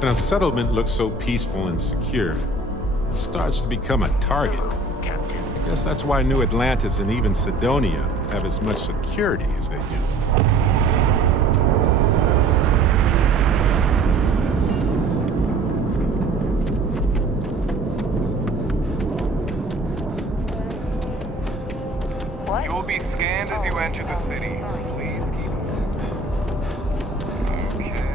When a settlement looks so peaceful and secure, it starts to become a target. I guess that's why New Atlantis and even Cydonia have as much security as they do. What? You will be scanned as you enter the city. Please keep. Okay.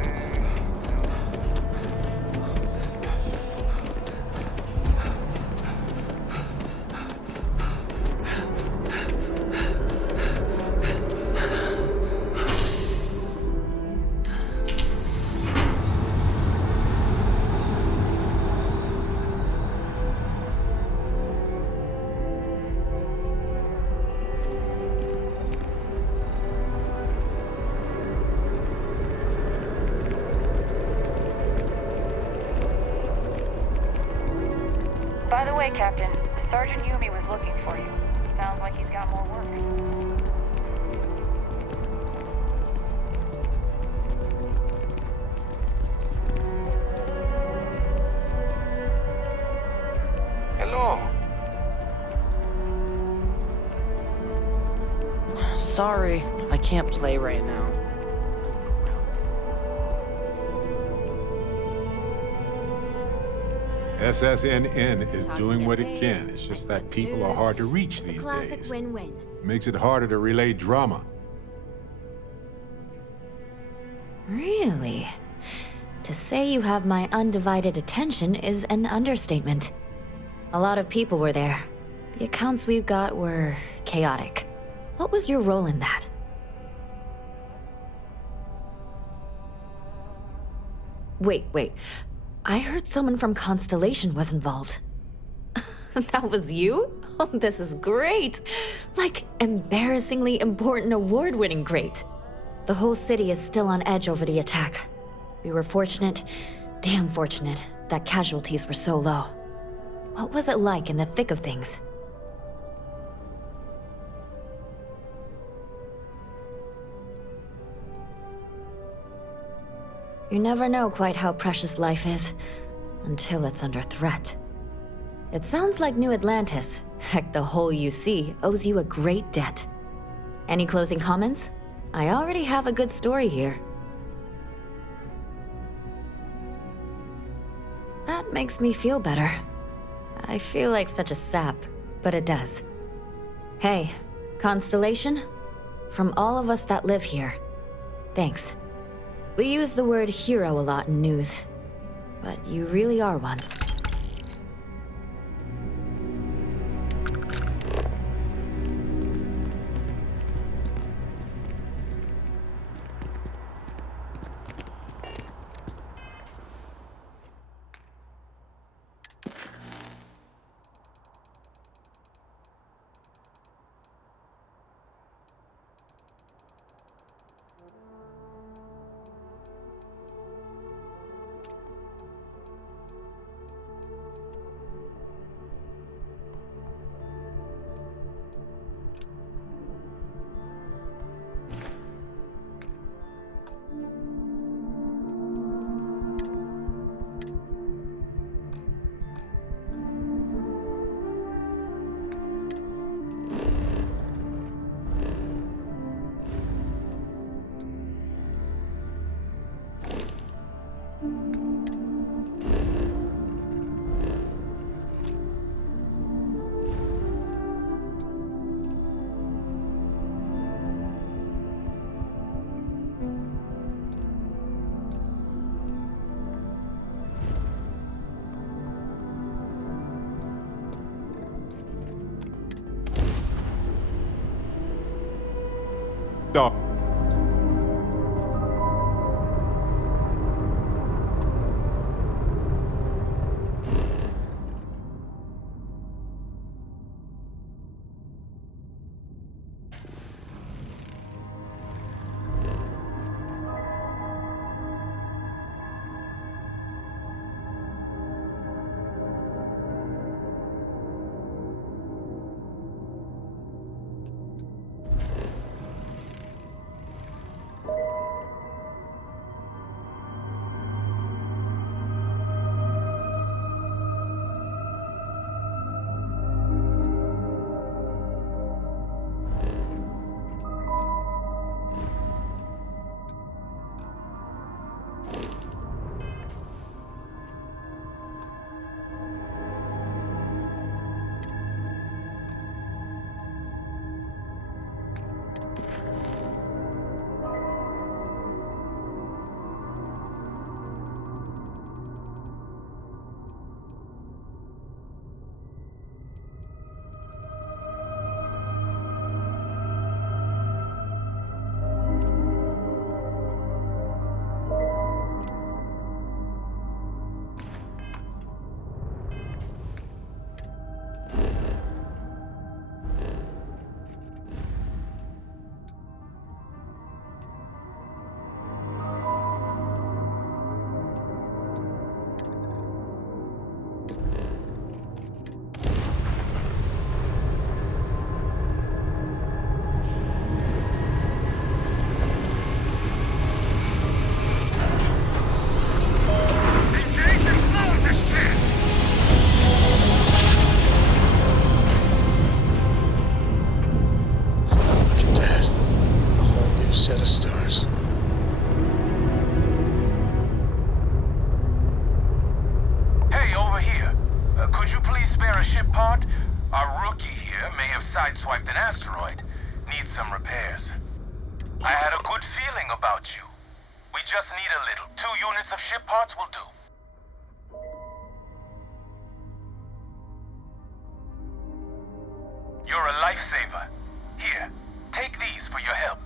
By the way, Captain, Sergeant Yumi was looking for you. Sounds like he's got more work. Hello. Sorry, I can't play right now. SSNN is doing what it can. It's just that people are hard to reach these Classic days. win-win. Makes it harder to relay drama. Really? To say you have my undivided attention is an understatement. A lot of people were there. The accounts we've got were chaotic. What was your role in that? Wait. I heard someone from Constellation was involved. That was you? Oh, this is great. Like, embarrassingly important award-winning great. The whole city is still on edge over the attack. We were fortunate, damn fortunate, that casualties were so low. What was it like in the thick of things? You never know quite how precious life is, until it's under threat. It sounds like New Atlantis, heck, the whole UC, owes you a great debt. Any closing comments? I already have a good story here. That makes me feel better. I feel like such a sap, but it does. Hey, Constellation? From all of us that live here, thanks. We use the word hero a lot in news, but you really are one. Dog. set of stars. Hey, over here. Could you please spare a ship part? Our rookie here may have sideswiped an asteroid. Needs some repairs. I had a good feeling about you. We just need a little. 2 units of ship parts will do. You're a lifesaver. Here, take these for your help.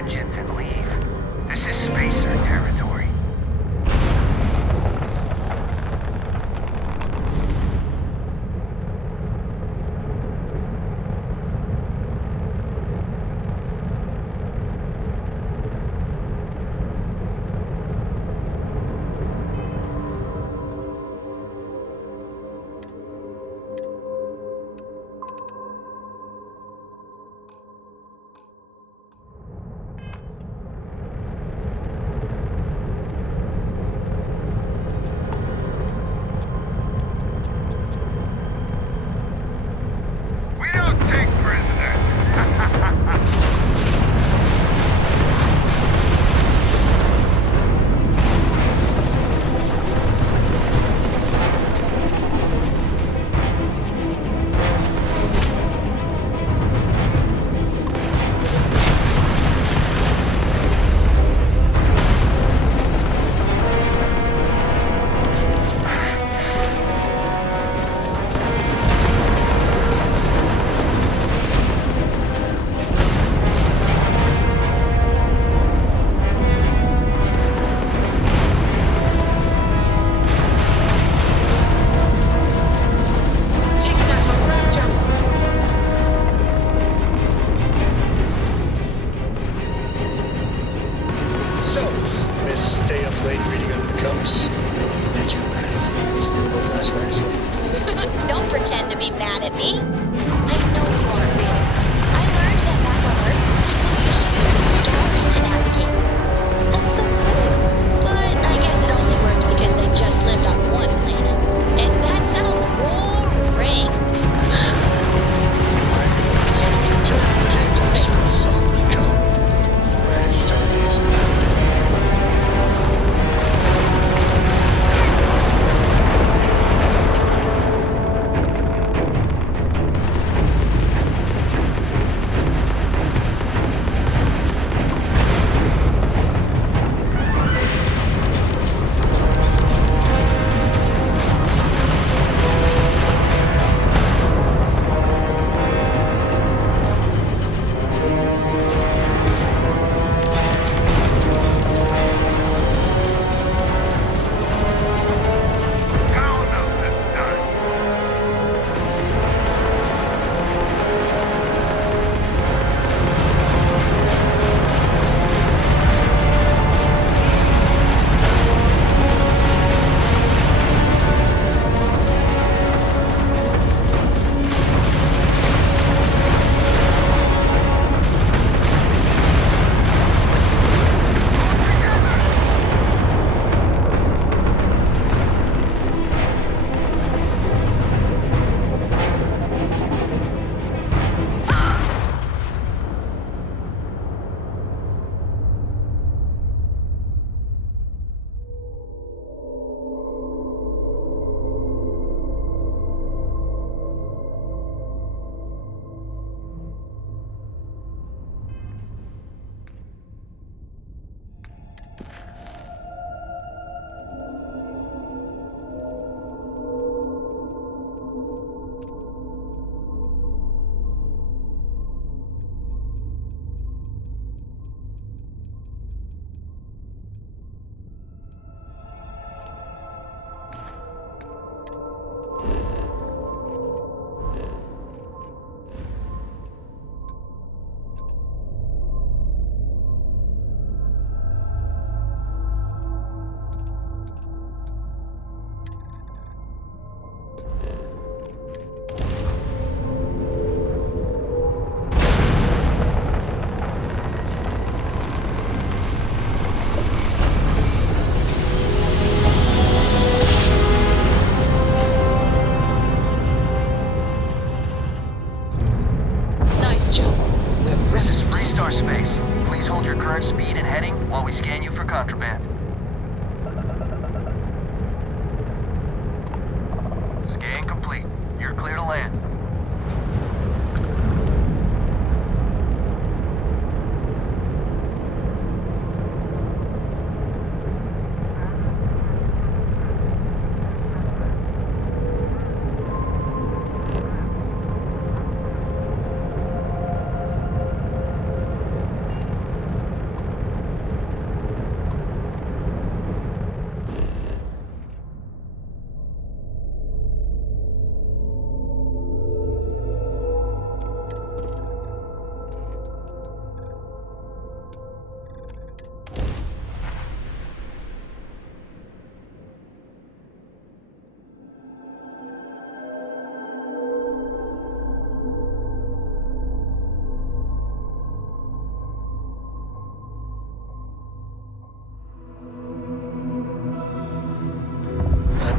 engines and leave. This is spacer territory. We don't take prisoners. So, Miss Stay Up Late reading under the covers. Did you learn anything from your book last night? Don't pretend to be mad at me. I know you aren't reading. I learned that back on Earth, people used to use the stars to navigate. That's so cool. But I guess it only worked because they just lived on one planet. And that sounds boring. Still have to take this from the song Nico. Where his story is now. Pound them this time. Nice job. We're ready. This is Freestar Space. Please hold your current speed and heading while we scan you for contraband. Scan complete. You're clear to land.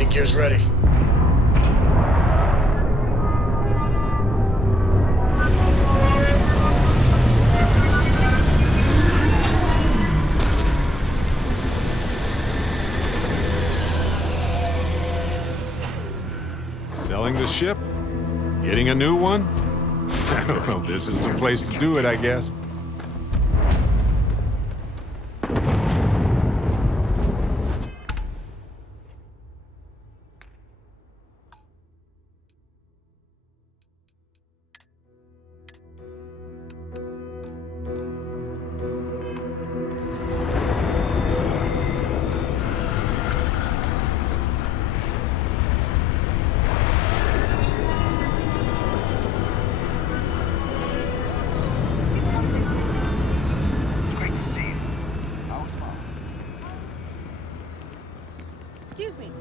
Landing gear's ready. Selling the ship? Getting a new one? Well, this is the place to do it, I guess.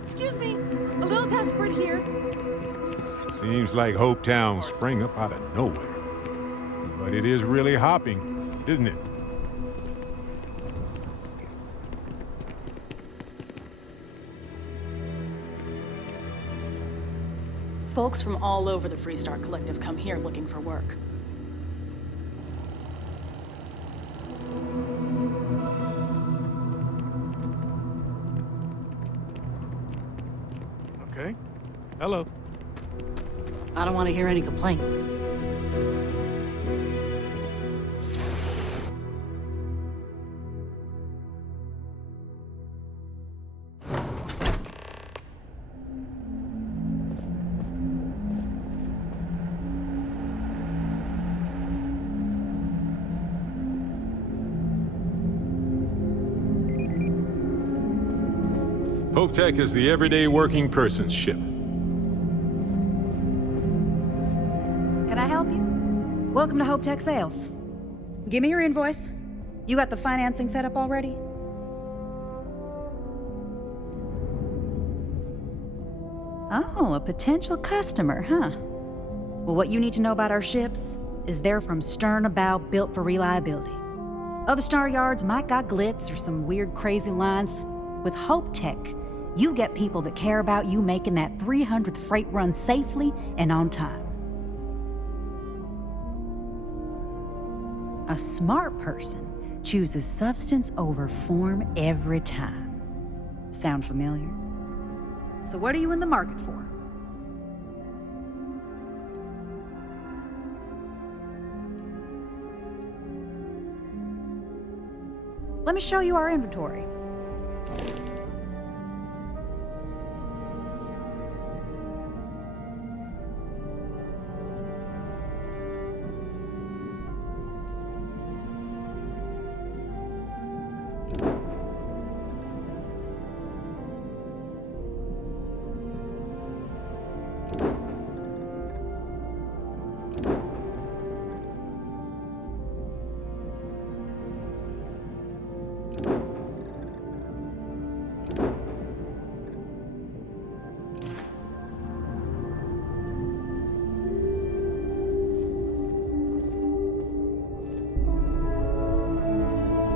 Excuse me. A little desperate here. Seems like Hopetown sprang up out of nowhere. But it is really hopping, isn't it? Folks from all over the Freestar Collective come here looking for work. Okay. Hello. I don't want to hear any complaints. HopeTech is the everyday working person's ship. Can I help you? Welcome to HopeTech Sales. Give me your invoice. You got the financing set up already? Oh, a potential customer, huh? Well, what you need to know about our ships is they're from stern to bow, built for reliability. Other star yards might got glitz or some weird crazy lines. With HopeTech, you get people that care about you making that 300th freight run safely and on time. A smart person chooses substance over form every time. Sound familiar? So what are you in the market for? Let me show you our inventory.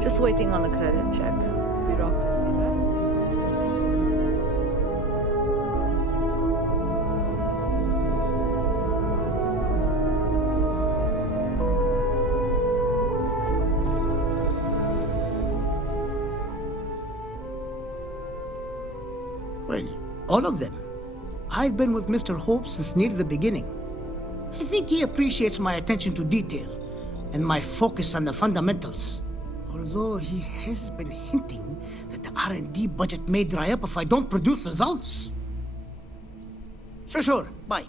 Just waiting on the credit check. Bureaucracy, right? Well, all of them. I've been with Mr. Hope since near the beginning. I think he appreciates my attention to detail and my focus on the fundamentals. Although he has been hinting that the R&D budget may dry up if I don't produce results. Sure, bye.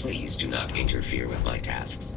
Please do not interfere with my tasks.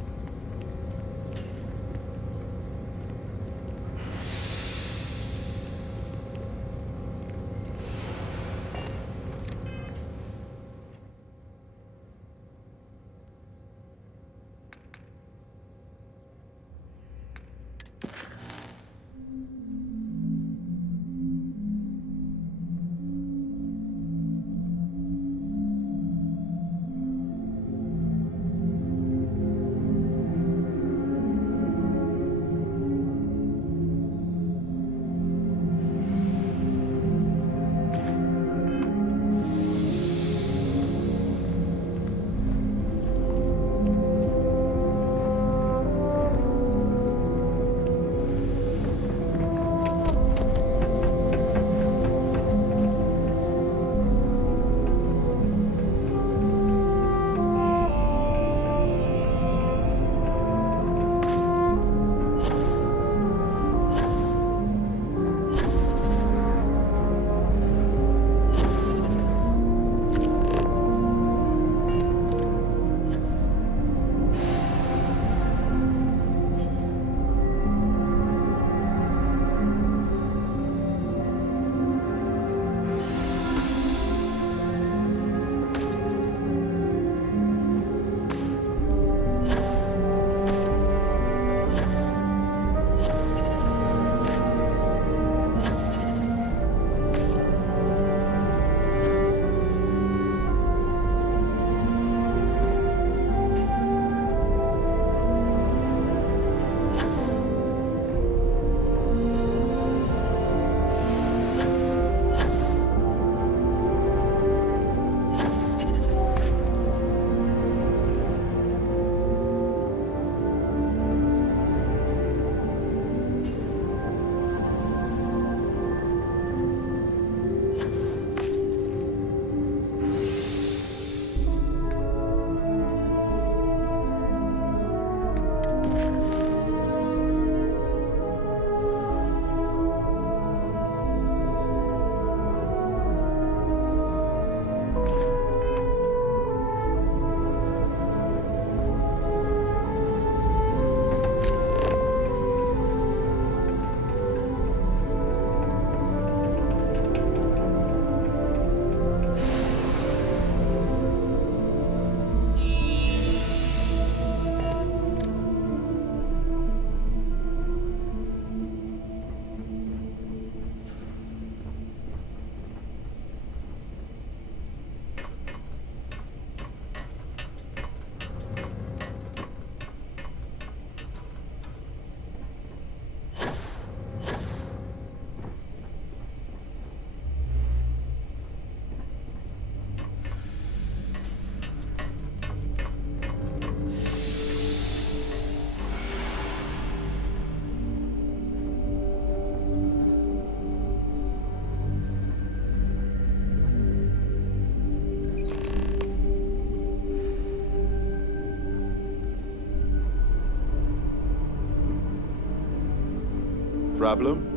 Problem?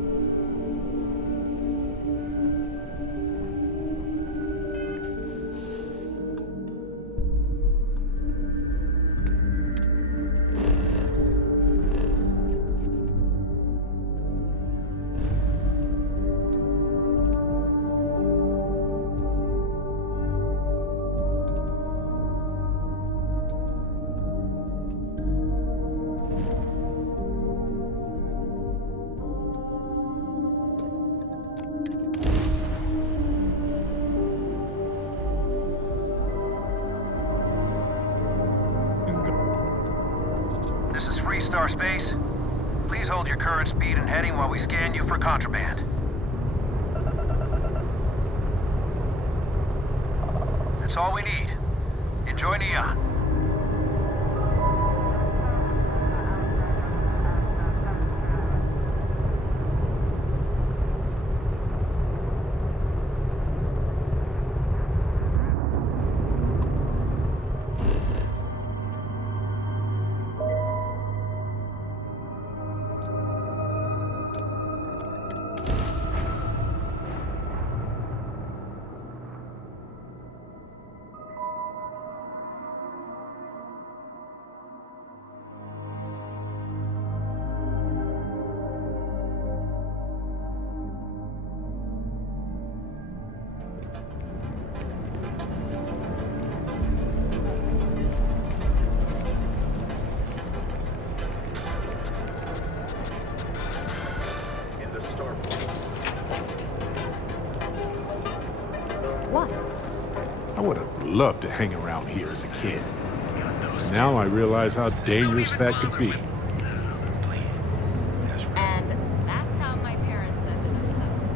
Star Space. Please hold your current speed and heading while we scan you for contraband. That's all we need. Enjoy Neon. What? I would have loved to hang around here as a kid. Now I realize how dangerous that could be. And that's how my parents ended up settling.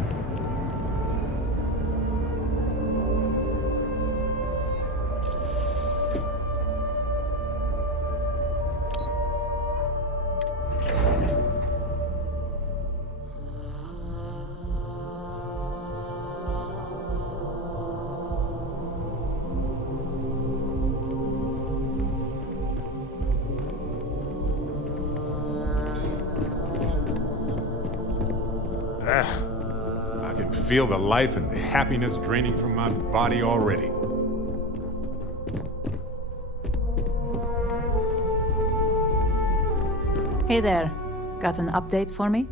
I can feel the life and happiness draining from my body already. Hey there. Got an update for me?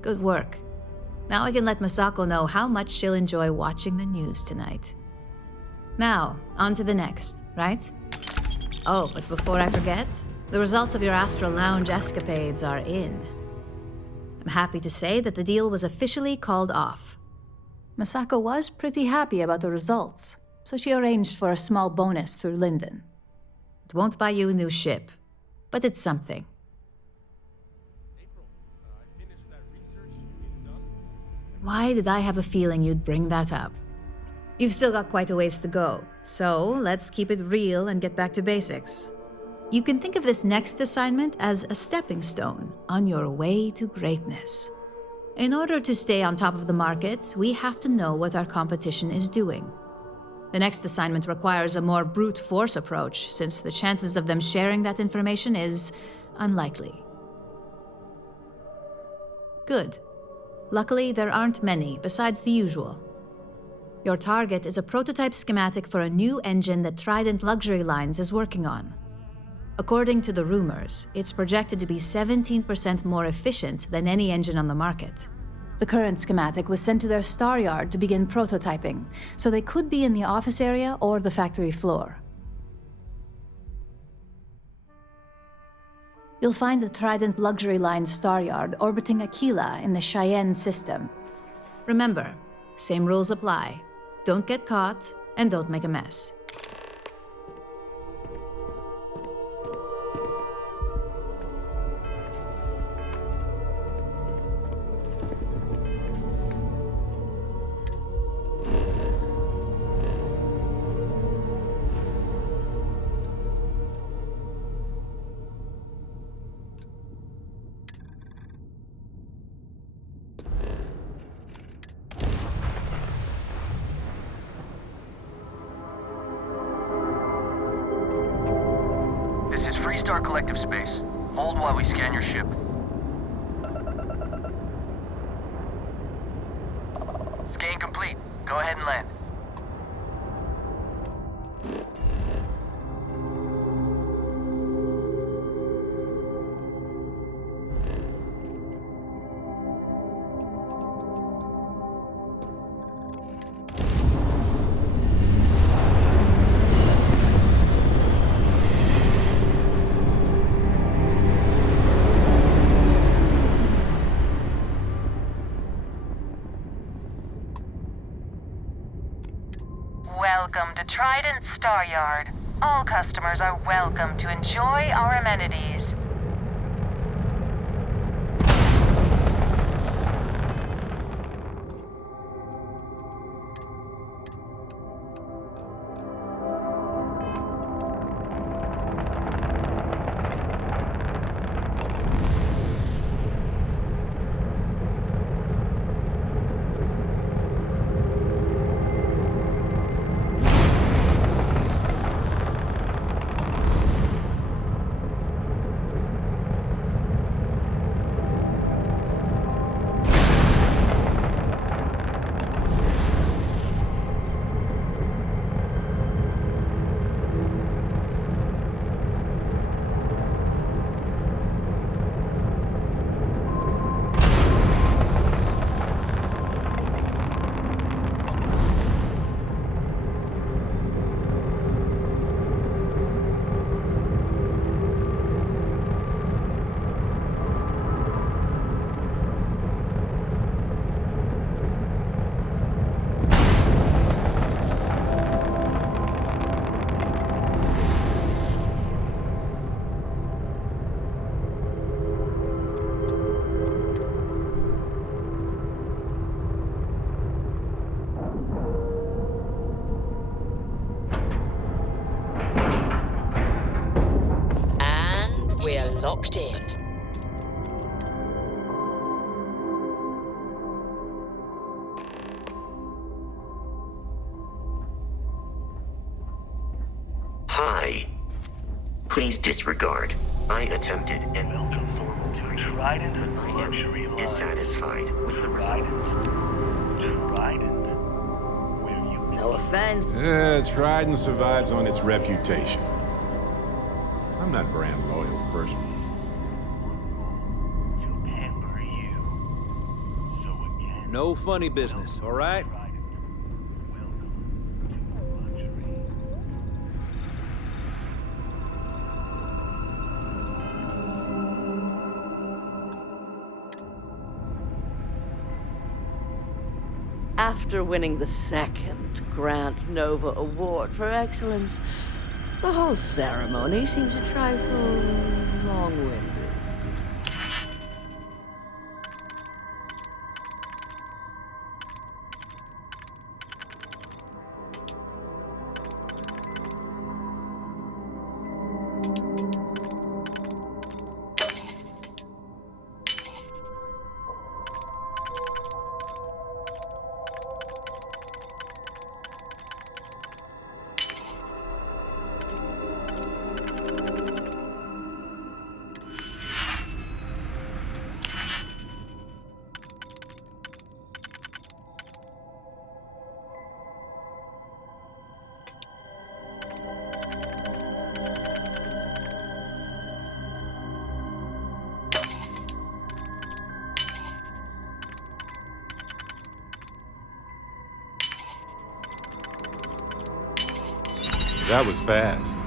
Good work. Now I can let Masako know how much she'll enjoy watching the news tonight. Now, on to the next, right? Oh, but before I forget, the results of your Astral Lounge escapades are in. I'm happy to say that the deal was officially called off. Masako was pretty happy about the results, so she arranged for a small bonus through Linden. It won't buy you a new ship, but it's something. Why did I have a feeling you'd bring that up? You've still got quite a ways to go, so let's keep it real and get back to basics. You can think of this next assignment as a stepping stone on your way to greatness. In order to stay on top of the market, we have to know what our competition is doing. The next assignment requires a more brute force approach, since the chances of them sharing that information is unlikely. Good. Luckily, there aren't many, besides the usual. Your target is a prototype schematic for a new engine that Trident Luxury Lines is working on. According to the rumors, it's projected to be 17% more efficient than any engine on the market. The current schematic was sent to their star yard to begin prototyping, so they could be in the office area or the factory floor. You'll find the Trident Luxury Line star yard orbiting Aquila in the Cheyenne system. Remember, same rules apply. Don't get caught, and don't make a mess. Freestar Collective Space. Hold while we scan your ship. Scan complete. Go ahead and land. Welcome to Trident Star Yard. All customers are welcome to enjoy our amenities. locked in. Hi. Please disregard. I attempted and Welcome to Trident Luxury Lines. dissatisfied with the results. Trident. Where you No offense. Trident survives on its reputation. I'm not brand loyal, personally. to pamper you. So again. No funny business, all right? Trident. Welcome to luxury. After winning the second Grant Nova Award for Excellence, the whole ceremony seems a trifle long-winded. That was fast.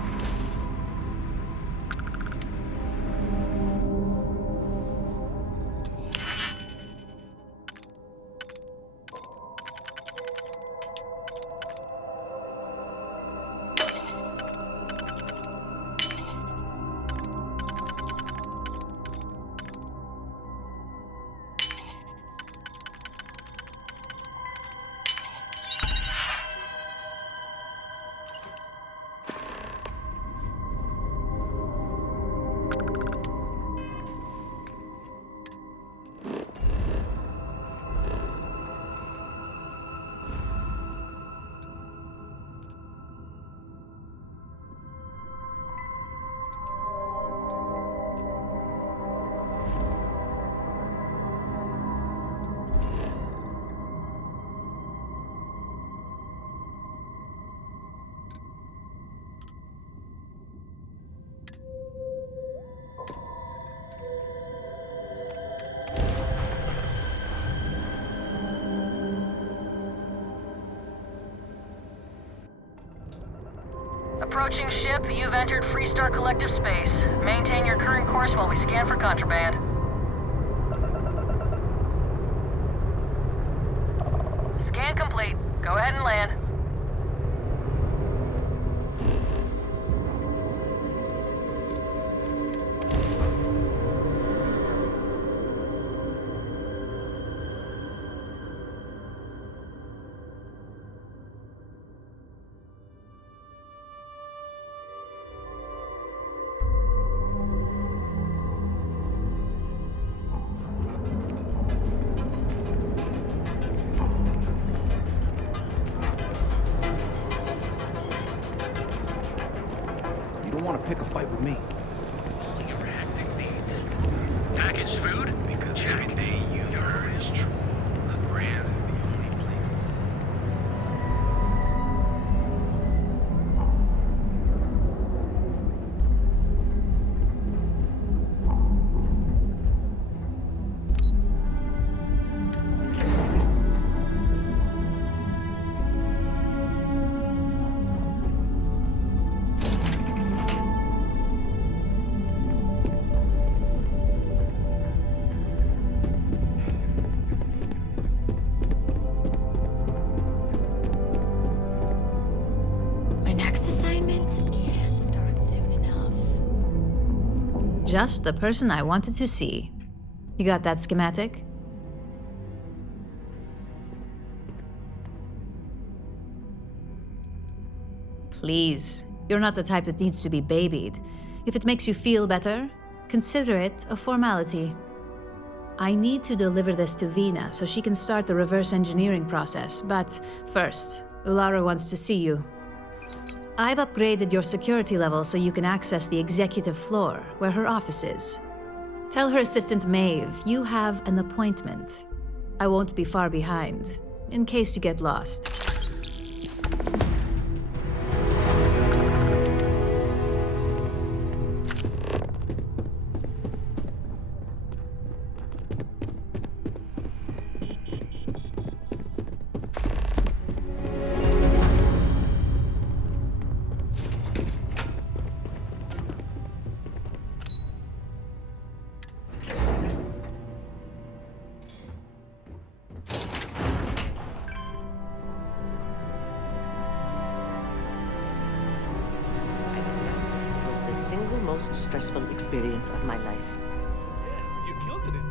Approaching ship, you've entered Freestar Collective space. Maintain your current course while we scan for contraband. Scan complete. Go ahead and land. You don't want to pick a fight with me. Packaged food? Because everything you heard is true. The Grand is the only place. My next assignment can't start soon enough. Just the person I wanted to see. You got that schematic? Please, you're not the type that needs to be babied. If it makes you feel better, consider it a formality. I need to deliver this to Vina so she can start the reverse engineering process, but first, Ularu wants to see you. I've upgraded your security level so you can access the executive floor, where her office is. Tell her assistant Maeve you have an appointment. I won't be far behind, in case you get lost. Was the single most stressful experience of my life. Yeah, you killed it.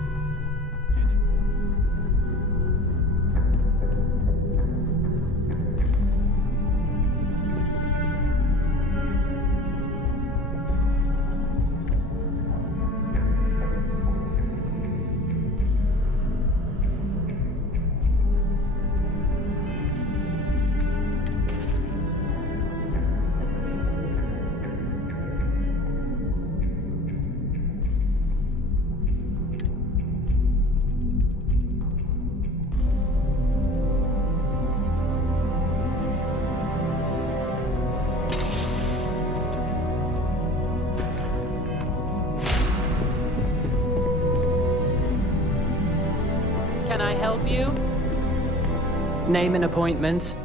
Can I help you? Name an appointment.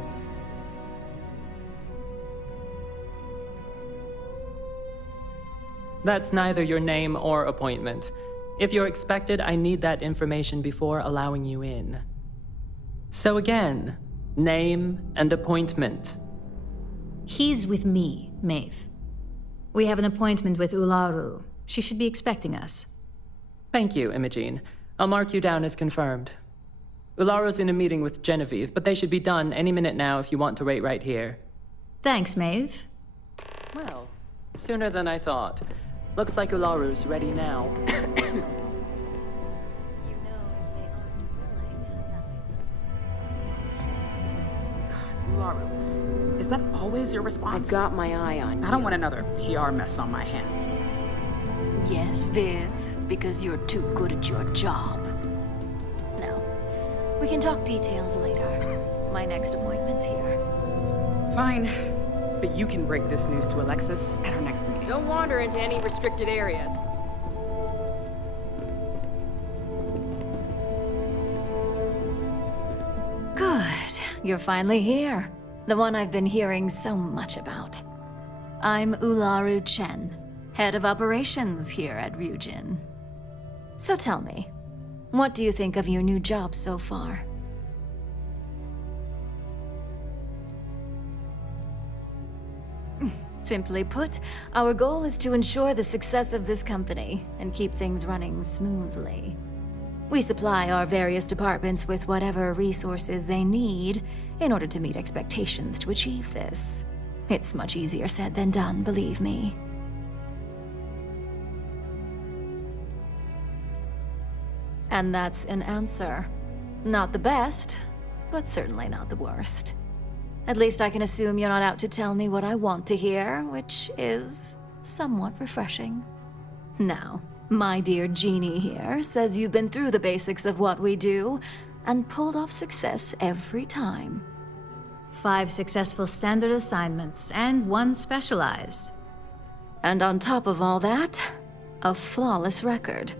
That's neither your name or appointment. If you're expected, I need that information before allowing you in. So again, name and appointment. He's with me, Maeve. We have an appointment with Ularu. She should be expecting us. Thank you, Imogene. I'll mark you down as confirmed. Ularu's in a meeting with Genevieve, but they should be done any minute now if you want to wait right here. Thanks, Maeve. Well, sooner than I thought. Looks like Ularu's ready now. Ularu, is that always your response? I've got my eye on you. I don't want another PR mess on my hands. Yes, Viv, because you're too good at your job. No, we can talk details later. My next appointment's here. Fine, but you can break this news to Alexis at our next meeting. Don't wander into any restricted areas. Good. You're finally here. The one I've been hearing so much about. I'm Ularu Chen, head of operations here at Ryujin. So tell me, what do you think of your new job so far? Simply put, our goal is to ensure the success of this company and keep things running smoothly. We supply our various departments with whatever resources they need in order to meet expectations to achieve this. It's much easier said than done, believe me. And that's an answer. Not the best, but certainly not the worst. At least I can assume you're not out to tell me what I want to hear, which is somewhat refreshing. Now, my dear Jeannie here says you've been through the basics of what we do and pulled off success every time. 5 successful standard assignments and 1 specialized. And on top of all that, a flawless record.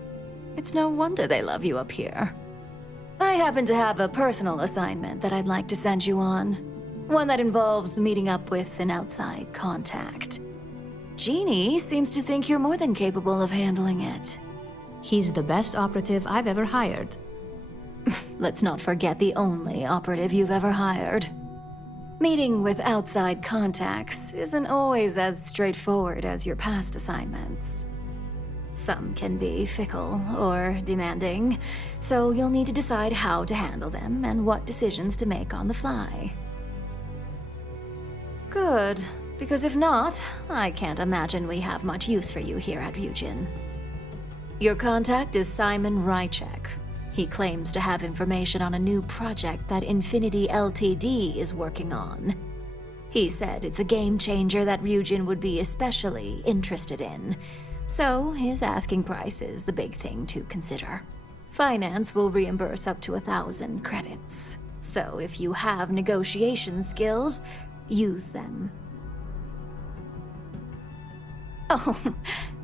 It's no wonder they love you up here. I happen to have a personal assignment that I'd like to send you on. One that involves meeting up with an outside contact. Jeannie seems to think you're more than capable of handling it. He's the best operative I've ever hired. Let's not forget the only operative you've ever hired. Meeting with outside contacts isn't always as straightforward as your past assignments. Some can be fickle or demanding, so you'll need to decide how to handle them and what decisions to make on the fly. Good, because if not, I can't imagine we have much use for you here at Ryujin. Your contact is Simon Rychek. He claims to have information on a new project that Infinity Ltd is working on. He said it's a game changer that Ryujin would be especially interested in. So his asking price is the big thing to consider. Finance will reimburse up to 1,000 credits. So if you have negotiation skills, use them. Oh,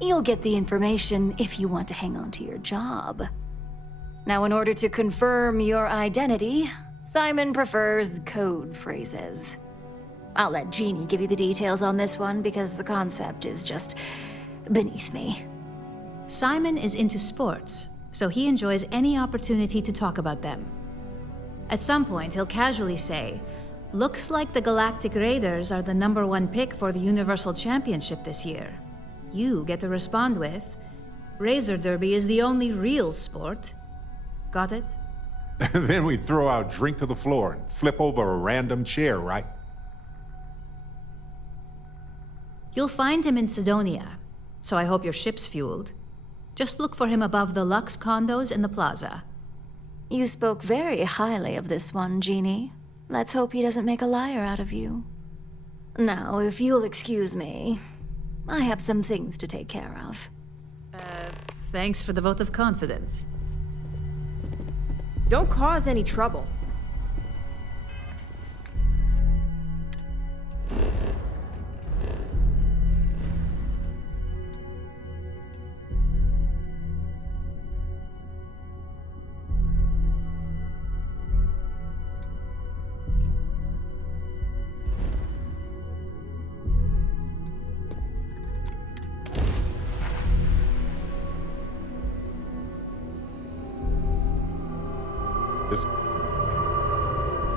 you'll get the information if you want to hang on to your job. Now, in order to confirm your identity, Simon prefers code phrases. I'll let Jeannie give you the details on this one because the concept is just beneath me. Simon is into sports, so he enjoys any opportunity to talk about them. At some point, he'll casually say, "Looks like the Galactic Raiders are the #1 pick for the Universal Championship this year." You get to respond with, "Razor Derby is the only real sport." Got it? Then we throw our drink to the floor and flip over a random chair, right? You'll find him in Sidonia, so I hope your ship's fueled. Just look for him above the Lux condos in the plaza. You spoke very highly of this one, Jeannie. Let's hope he doesn't make a liar out of you. Now, if you'll excuse me, I have some things to take care of. Thanks for the vote of confidence. Don't cause any trouble.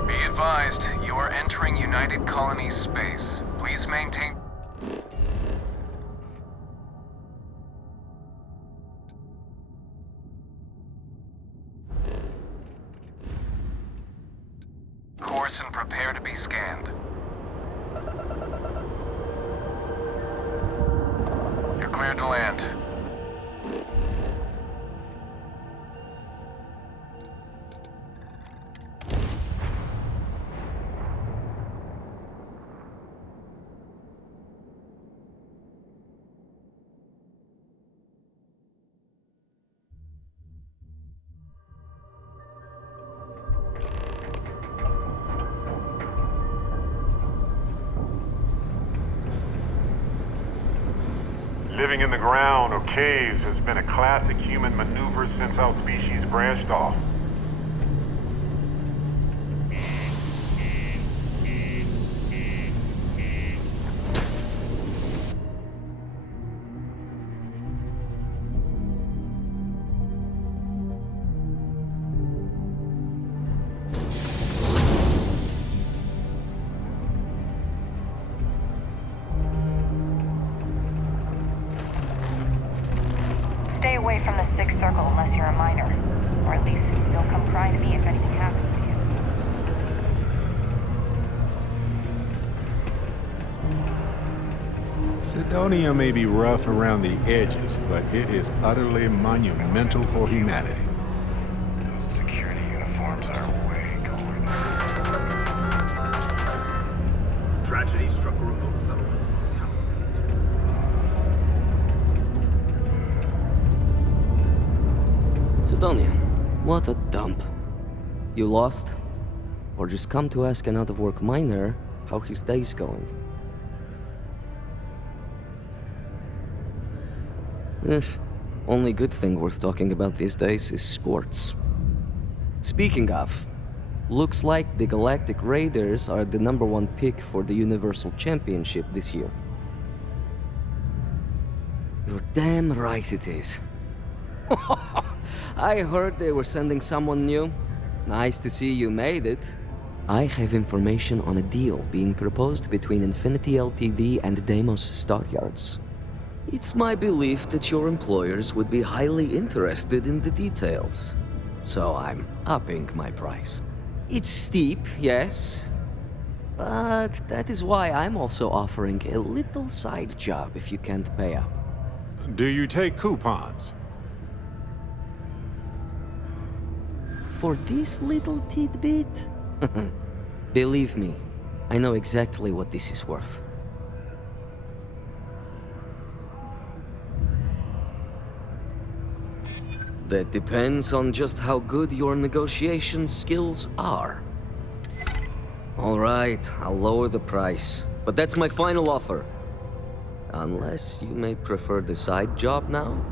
Be advised, you are entering United Colonies space. Please maintain... course and prepare to be scanned. You're cleared to land. Living in the ground or caves has been a classic human maneuver since our species branched off. Stay away from the Sixth Circle unless you're a minor. Or at least don't come crying to me if anything happens to you. Sidonia may be rough around the edges, but it is utterly monumental for humanity. Those security uniforms are way cooler than... Tragedy struck a remote settlement. Sidonia, what a dump. You lost? Or just come to ask an out-of-work miner how his day's going? Only good thing worth talking about these days is sports. Speaking of, looks like the Galactic Raiders are the #1 pick for the Universal Championship this year. You're damn right it is. I heard they were sending someone new. Nice to see you made it. I have information on a deal being proposed between Infinity Ltd and Deimos Staryards. It's my belief that your employers would be highly interested in the details. So I'm upping my price. It's steep, yes. But that is why I'm also offering a little side job if you can't pay up. Do you take coupons? for this little tidbit? Believe me, I know exactly what this is worth. That depends on just how good your negotiation skills are. Alright, I'll lower the price, but that's my final offer. Unless you may prefer the side job now?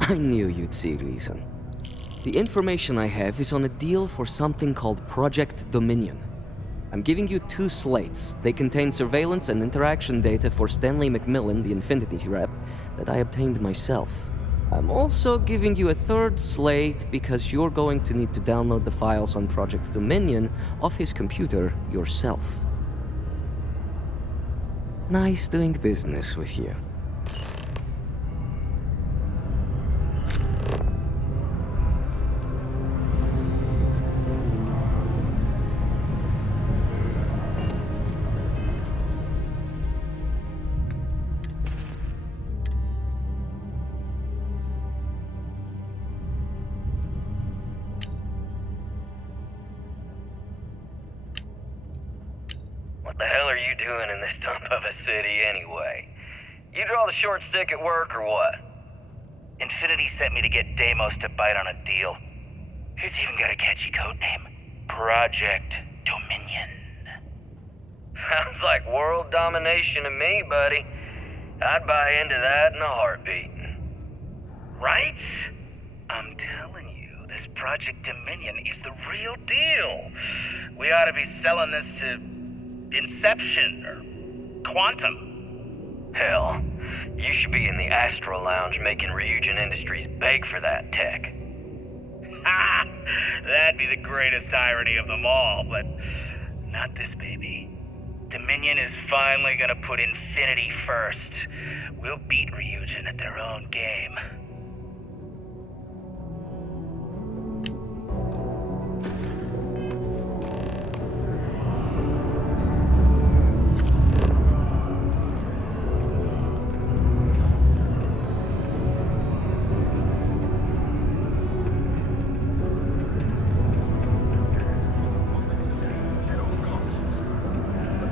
I knew you'd see reason. The information I have is on a deal for something called Project Dominion. I'm giving you 2 slates. They contain surveillance and interaction data for Stanley McMillan, the Infinity rep, that I obtained myself. I'm also giving you a 3rd slate because you're going to need to download the files on Project Dominion off his computer yourself. Nice doing business with you. What the hell are you doing in this dump of a city anyway? You draw the short stick at work or what? Infinity sent me to get Deimos to bite on a deal. He's even got a catchy code name. Project Dominion. Sounds like world domination to me, buddy. I'd buy into that in a heartbeat. Right? I'm telling you, this Project Dominion is the real deal. We ought to be selling this to Inception or Quantum. Hell, you should be in the Astro Lounge making Ryujin Industries beg for that tech. Ha! That'd be the greatest irony of them all, but not this baby. Dominion is finally gonna put Infinity first. We'll beat Ryujin at their own game.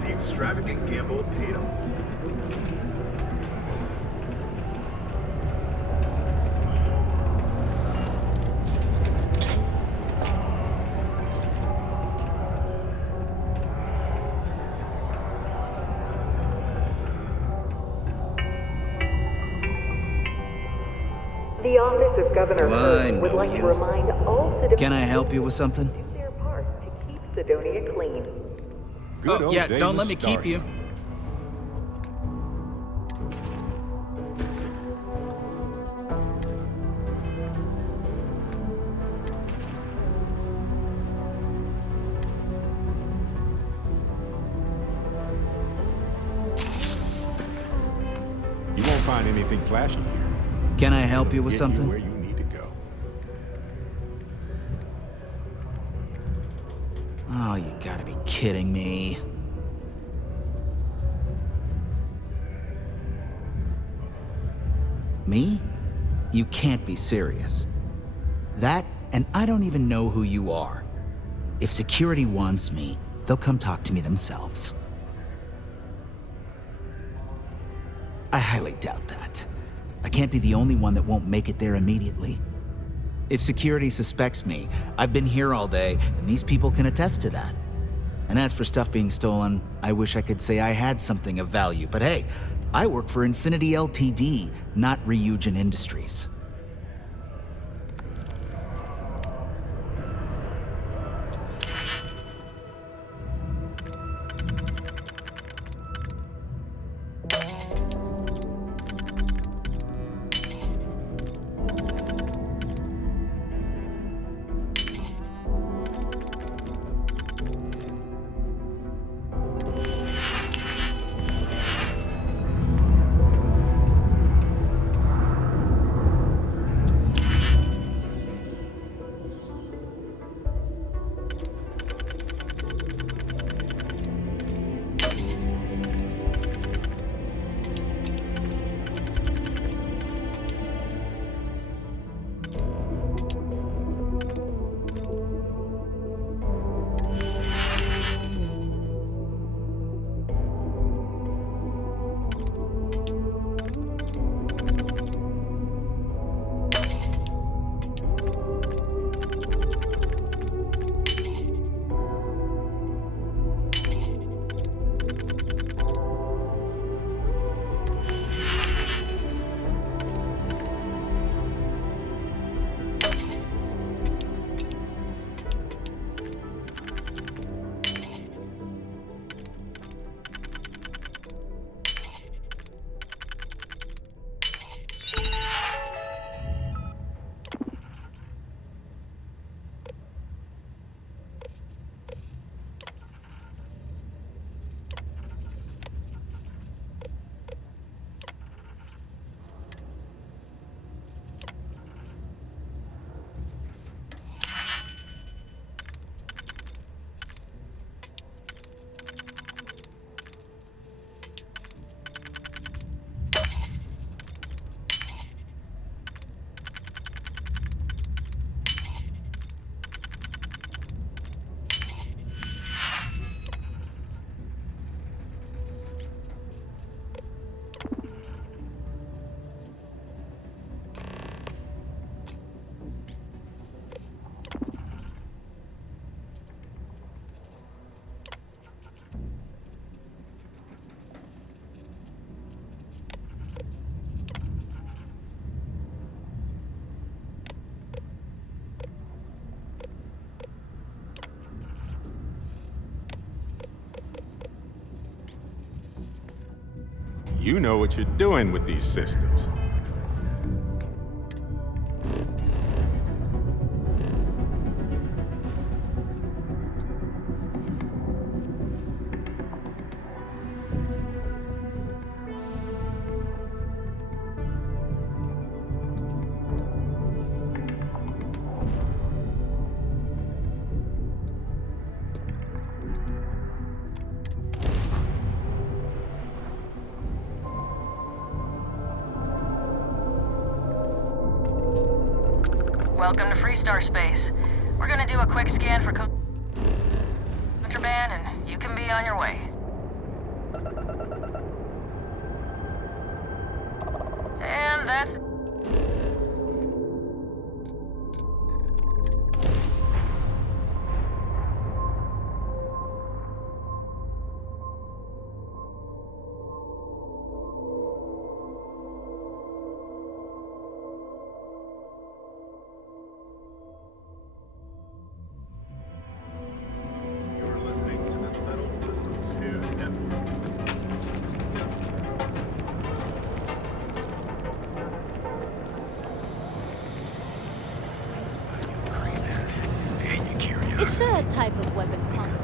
Extravagant gamble paid off. The Office of Governor Hearn would like to remind all citizens. Can I help you with something? To do their part to keep Sidonia clean. Oh, yeah, don't let me keep you. You won't find anything flashy here. Can I help you with Get something? You where you need to go. Oh, you gotta be kidding me. Me? You can't be serious. That, and I don't even know who you are. If security wants me, they'll come talk to me themselves. I highly doubt that. I can't be the only one that won't make it there immediately. If security suspects me, I've been here all day, and these people can attest to that. And as for stuff being stolen, I wish I could say I had something of value, but hey, I work for Infinity LTD, not Ryujin Industries. You know what you're doing with these systems. Welcome to Freestar Space. We're gonna do a quick scan for contraband, and you can be on your way. And that's... You're listening to the Settled Systems News Network. Is there a type of weapon combo?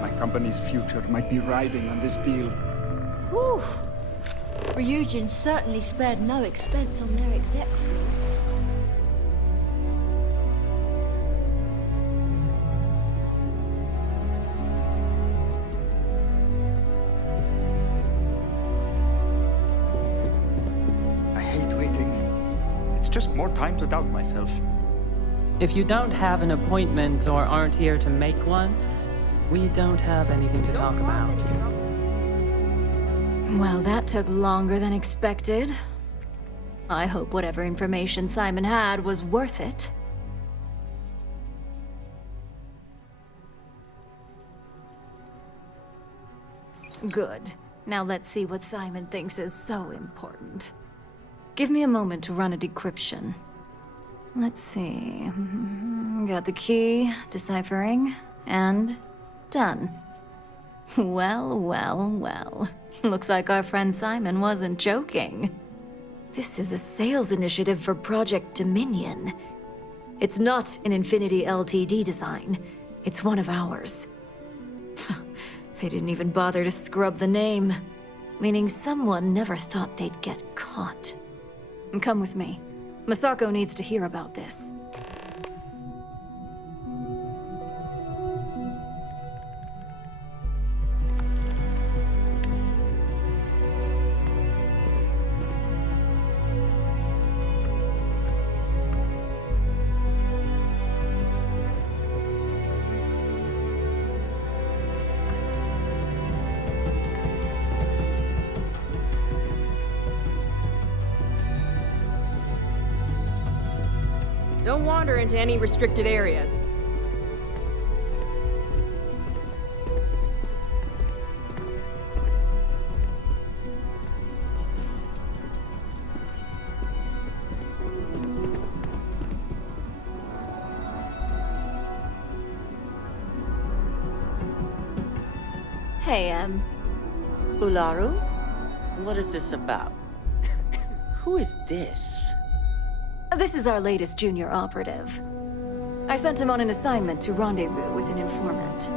My company's future might be riding on this deal. Whew. Ryujin certainly spared no expense on their exec fleet. I hate waiting. It's just more time to doubt myself. If you don't have an appointment or aren't here to make one, we don't have anything to talk about. Well, that took longer than expected. I hope whatever information Simon had was worth it. Good. Now let's see what Simon thinks is so important. Give me a moment to run a decryption. Let's see. Got the key, deciphering, and done. Well, well, well. Looks like our friend Simon wasn't joking. This is a sales initiative for Project Dominion. It's not an Infinity Ltd design. It's one of ours. They didn't even bother to scrub the name, meaning someone never thought they'd get caught. Come with me. Masako needs to hear about this. Don't wander into any restricted areas. Hey, Ularu? What is this about? Who is this? This is our latest junior operative. I sent him on an assignment to rendezvous with an informant.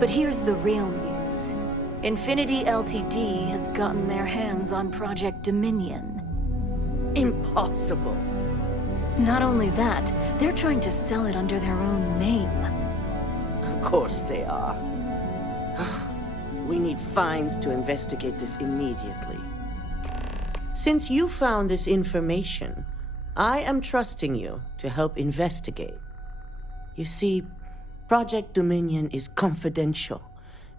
But here's the real news. Infinity Ltd has gotten their hands on Project Dominion. Impossible. Not only that, they're trying to sell it under their own name. Of course they are. We need Fines to investigate this immediately. Since you found this information, I am trusting you to help investigate. You see, Project Dominion is confidential.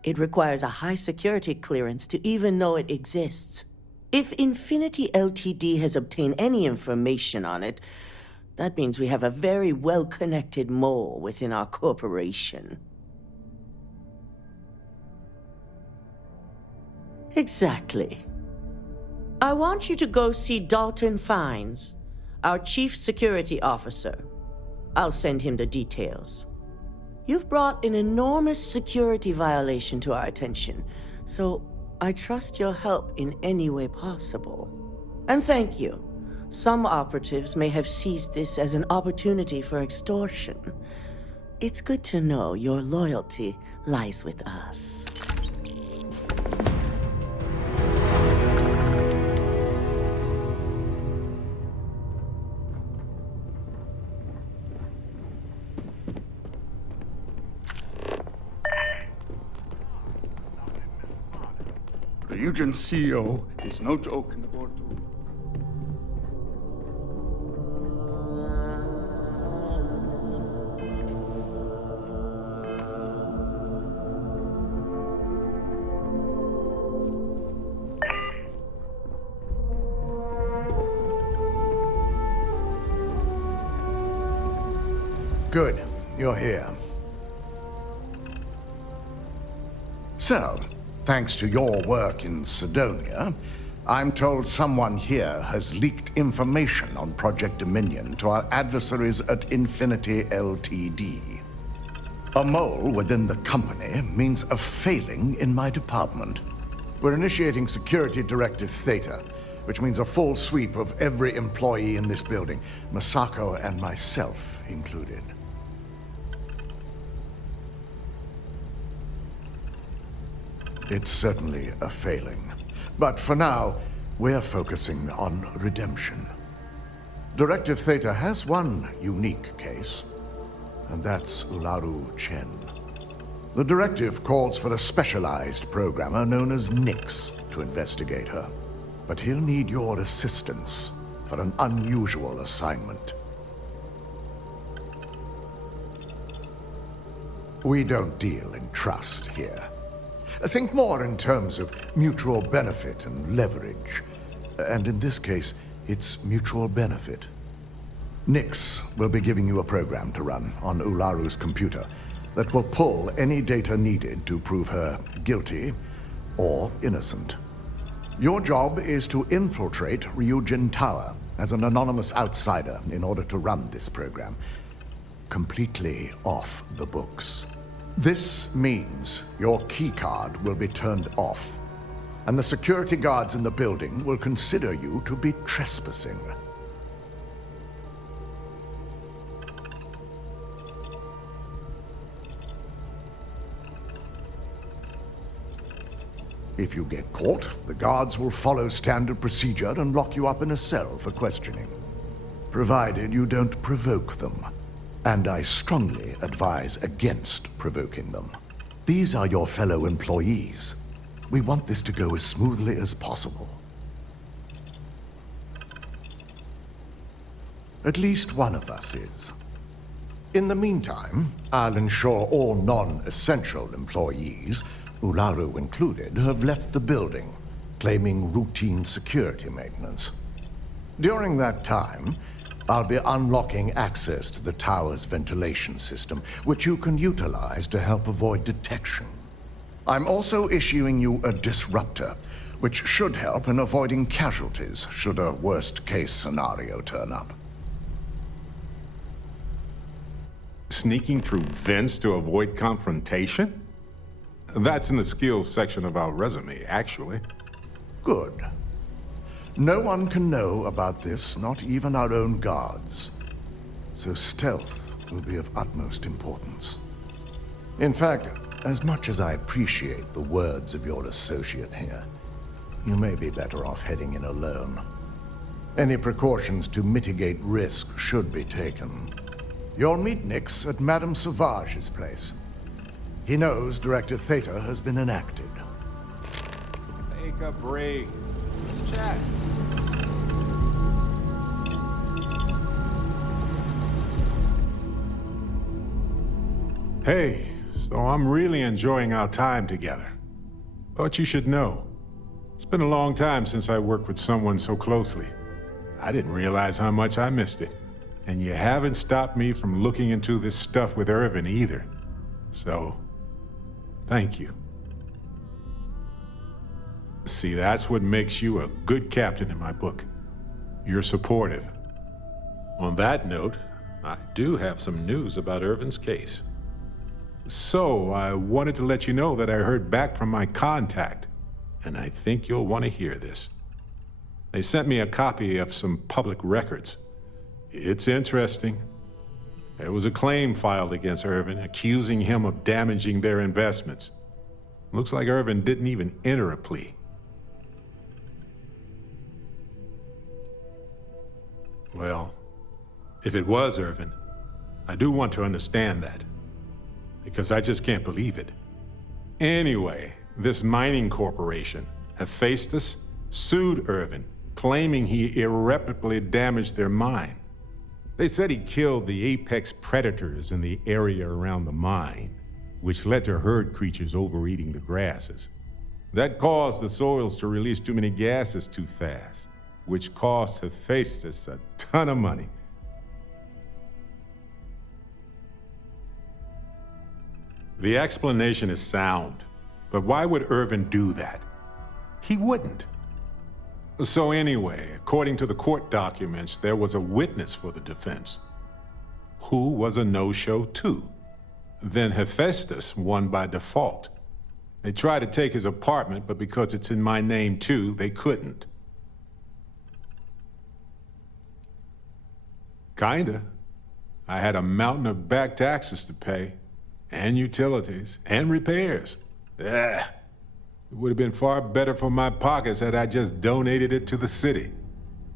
It requires a high security clearance to even know it exists. If Infinity Ltd has obtained any information on it, That means we have a very well-connected mole within our corporation. Exactly. I want you to go see Dalton Fines, our Chief Security Officer. I'll send him the details. You've brought an enormous security violation to our attention, so I trust your help in any way possible. And thank you. Some operatives may have seized this as an opportunity for extortion. It's good to know your loyalty lies with us. The Eugen CEO is no joke in the boardroom. Good, you're here. So, thanks to your work in Cydonia, I'm told someone here has leaked information on Project Dominion to our adversaries at Infinity Ltd. A mole within the company means a failing in my department. We're initiating Security Directive Theta, which means a full sweep of every employee in this building, Masako and myself included. It's certainly a failing. But for now, we're focusing on redemption. Directive Theta has one unique case, and that's Ularu Chen. The directive calls for a specialized programmer known as Nix to investigate her. But he'll need your assistance for an unusual assignment. We don't deal in trust here. Think more in terms of mutual benefit and leverage. And in this case, it's mutual benefit. Nix will be giving you a program to run on Ularu's computer that will pull any data needed to prove her guilty or innocent. Your job is to infiltrate Ryujin Tower as an anonymous outsider in order to run this program. Completely off the books. This means your keycard will be turned off, and the security guards in the building will consider you to be trespassing. If you get caught, the guards will follow standard procedure and lock you up in a cell for questioning. Provided you don't provoke them. And I strongly advise against provoking them. These are your fellow employees. We want this to go as smoothly as possible. At least one of us is. In the meantime, I'll ensure all non-essential employees, Ularu included, have left the building, claiming routine security maintenance. During that time, I'll be unlocking access to the tower's ventilation system, which you can utilize to help avoid detection. I'm also issuing you a disruptor, which should help in avoiding casualties should a worst-case scenario turn up. Sneaking through vents to avoid confrontation? That's in the skills section of our resume, actually. Good. No one can know about this, not even our own guards. So stealth will be of utmost importance. In fact, as much as I appreciate the words of your associate here, you may be better off heading in alone. Any precautions to mitigate risk should be taken. You'll meet Nix at Madame Sauvage's place. He knows Directive Theta has been enacted. Take a break. Let's chat. Hey, so I'm really enjoying our time together. Thought you should know. It's been a long time since I worked with someone so closely. I didn't realize how much I missed it. And you haven't stopped me from looking into this stuff with Irvin either. So, thank you. See, that's what makes you a good captain in my book. You're supportive. On that note, I do have some news about Irvin's case. So, I wanted to let you know that I heard back from my contact, and I think you'll want to hear this. They sent me a copy of some public records. It's interesting. There was a claim filed against Irvin, accusing him of damaging their investments. Looks like Irvin didn't even enter a plea. Well, if it was Irvin, I do want to understand that, because I just can't believe it. Anyway, this mining corporation, Hephaestus, sued Irvin, claiming he irreparably damaged their mine. They said he killed the apex predators in the area around the mine, which led to herd creatures overeating the grasses. That caused the soils to release too many gases too fast, which cost Hephaestus a ton of money. The explanation is sound, but why would Irvin do that? He wouldn't. So anyway, according to the court documents, there was a witness for the defense, who was a no-show too. Then Hephaestus won by default. They tried to take his apartment, but because it's in my name too, they couldn't. Kinda. I had a mountain of back taxes to pay, and utilities, and repairs. It would have been far better for my pockets had I just donated it to the city.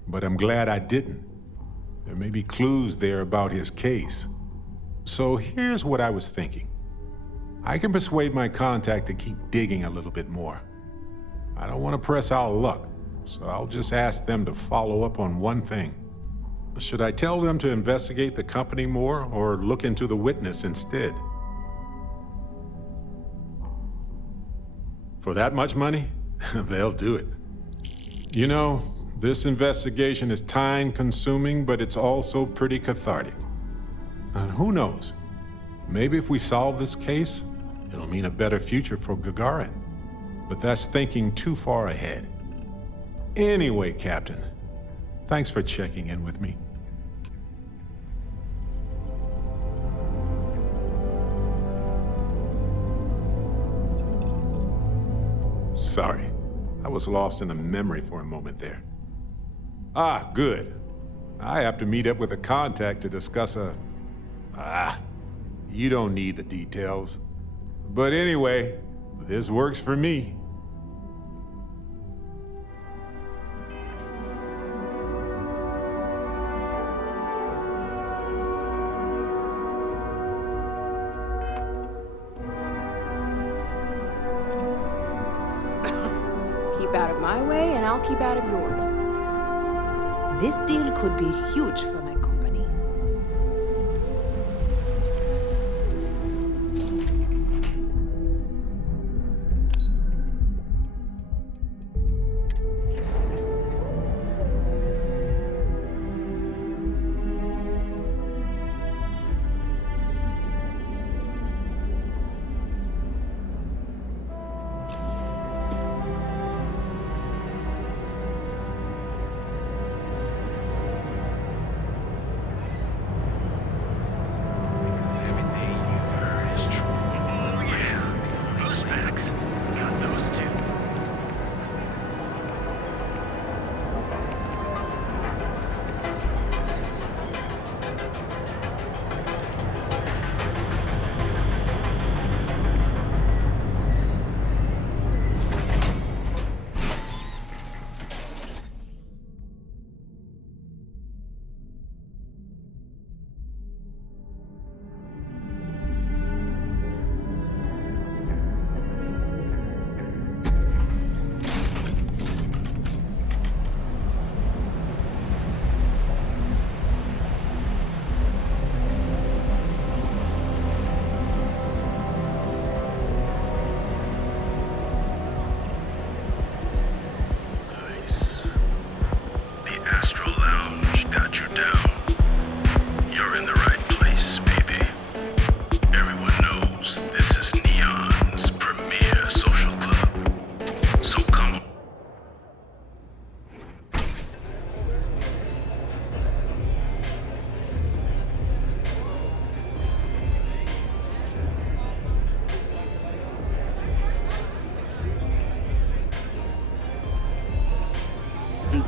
But I'm glad I didn't. There may be clues there about his case. So here's what I was thinking. I can persuade my contact to keep digging a little bit more. I don't want to press our luck, so I'll just ask them to follow up on one thing. Should I tell them to investigate the company more, or look into the witness instead? For that much money, they'll do it. You know, this investigation is time-consuming, but it's also pretty cathartic. And who knows? Maybe if we solve this case, it'll mean a better future for Gagarin. But that's thinking too far ahead. Anyway, Captain, thanks for checking in with me. Sorry, I was lost in a memory for a moment there. Ah, good. I have to meet up with a contact to discuss you don't need the details. But anyway, this works for me. Keep out of my way, and I'll keep out of yours. This deal could be huge for my company.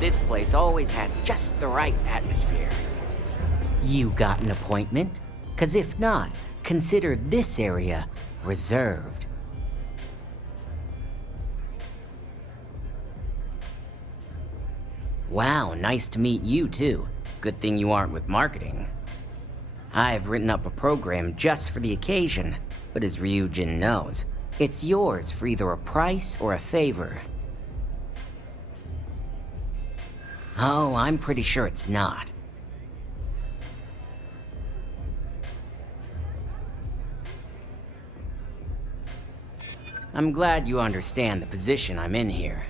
This place always has just the right atmosphere. You got an appointment? 'Cause if not, consider this area reserved. Wow, nice to meet you too. Good thing you aren't with marketing. I've written up a program just for the occasion, but as Ryujin knows, it's yours for either a price or a favor. Oh, I'm pretty sure it's not. I'm glad you understand the position I'm in here.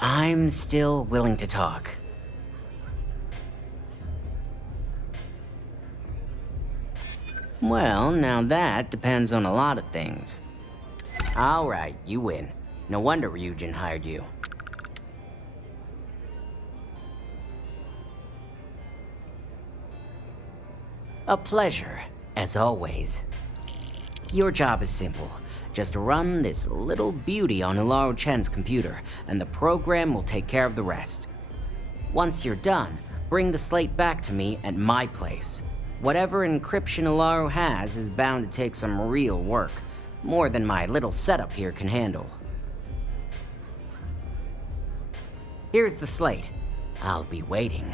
I'm still willing to talk. Well, now that depends on a lot of things. Alright, you win. No wonder Ryujin hired you. A pleasure, as always. Your job is simple. Just run this little beauty on Ularu Chen's computer, and the program will take care of the rest. Once you're done, bring the slate back to me at my place. Whatever encryption Ularu has is bound to take some real work, more than my little setup here can handle. Here's the slate. I'll be waiting.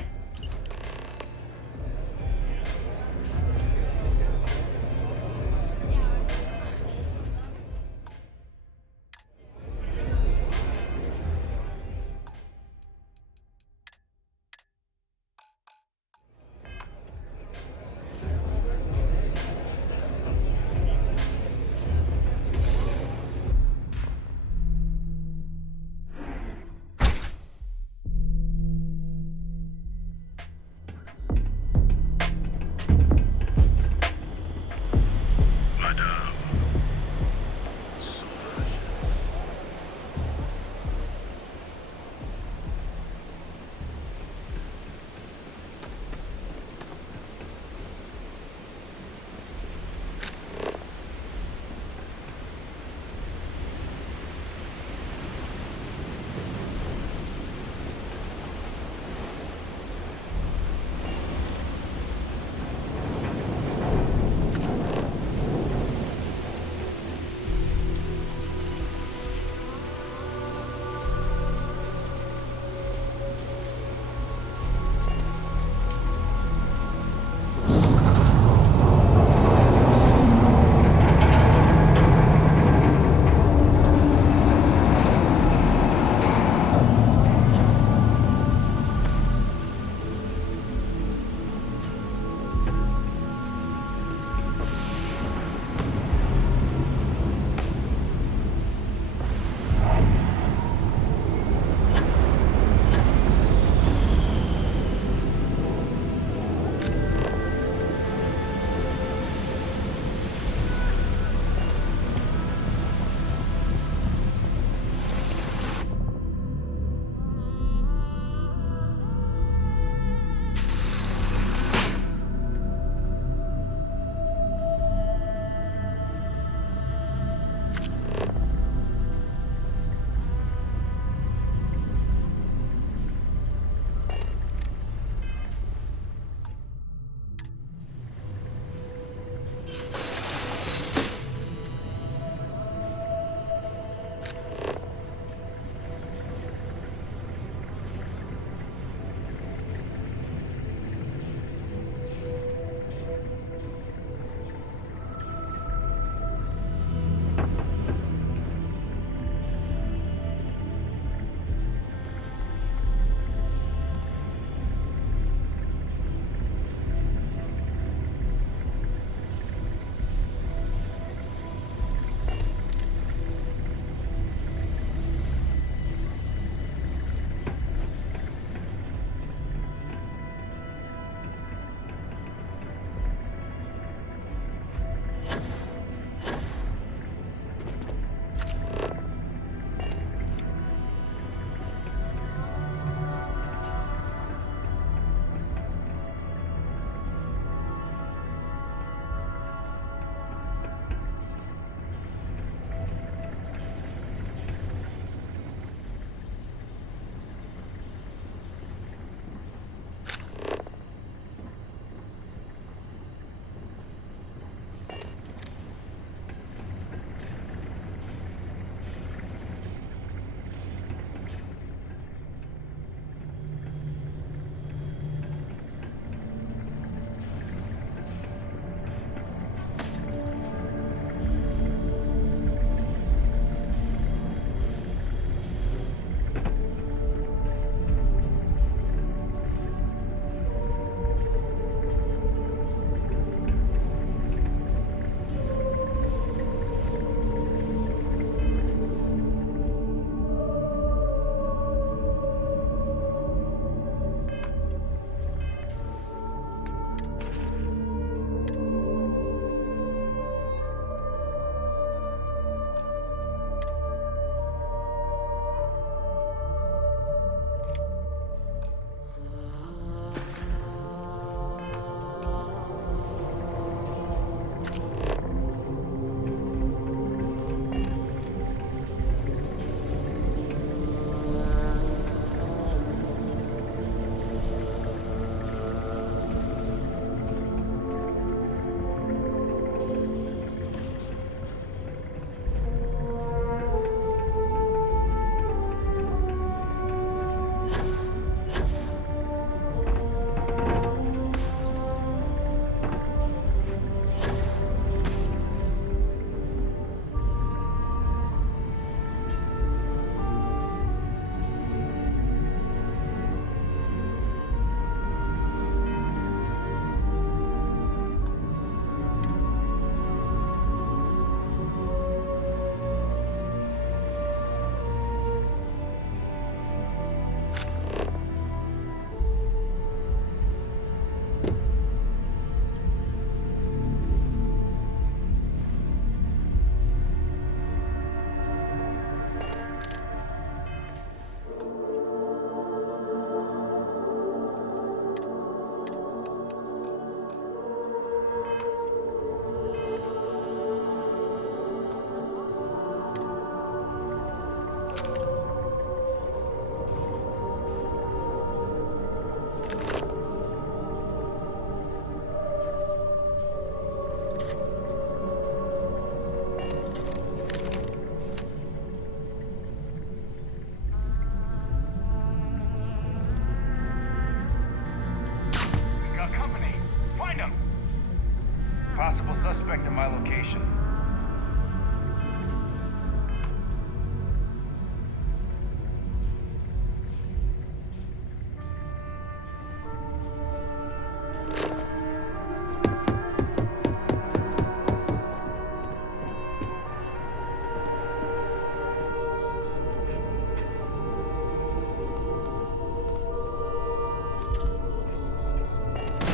Possible suspect in my location.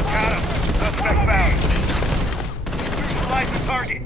Got him! Suspect found! Neutralize the target!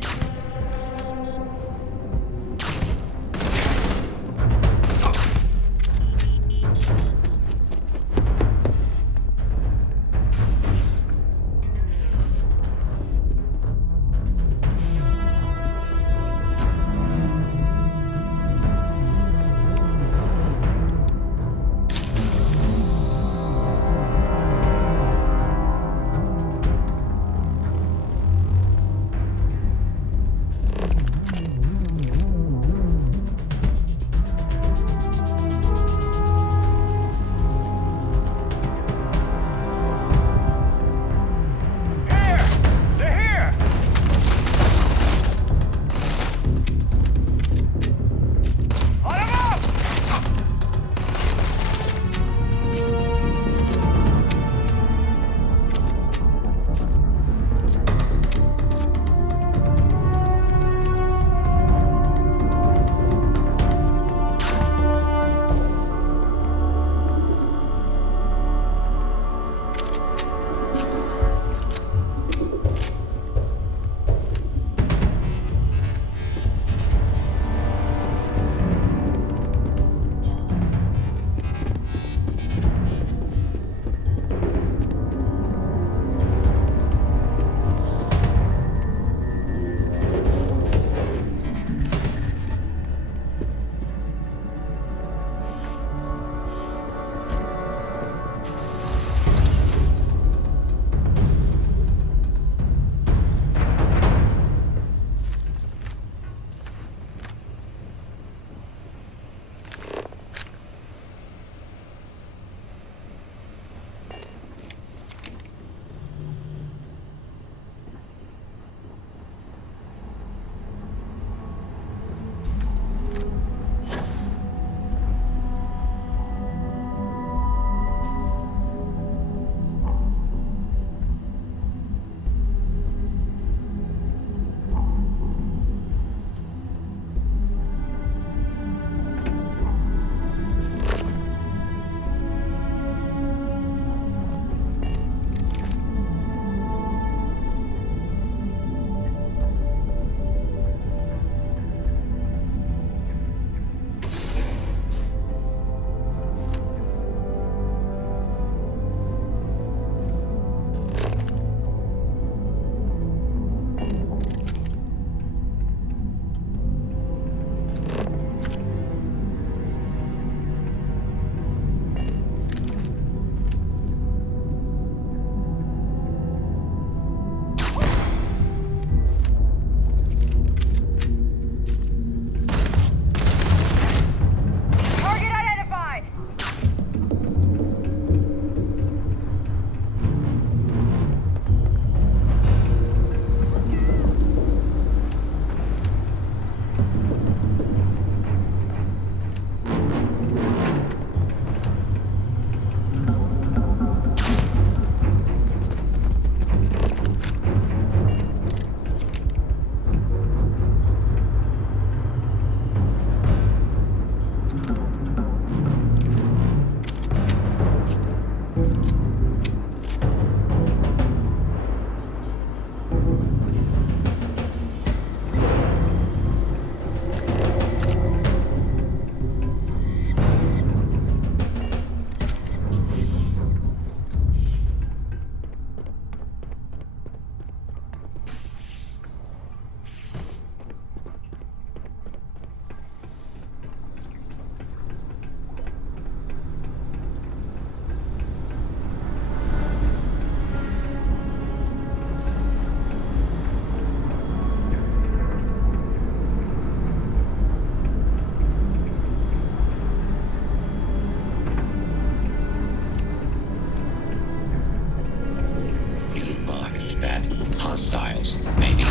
shields, maybe.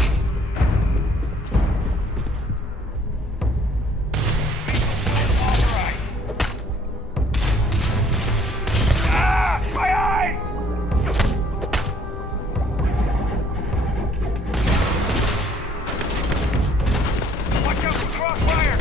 My eyes! Watch out for crossfire!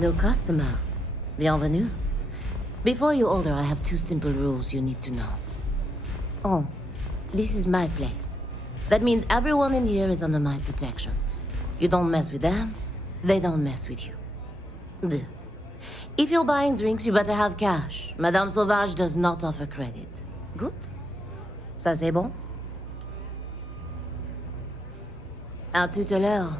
New customer. Bienvenue. Before you order, I have 2 simple rules you need to know. Oh, this is my place. That means everyone in here is under my protection. You don't mess with them, they don't mess with you. Deux. If you're buying drinks, you better have cash. Madame Sauvage does not offer credit. Good? Ça c'est bon? À tout à l'heure.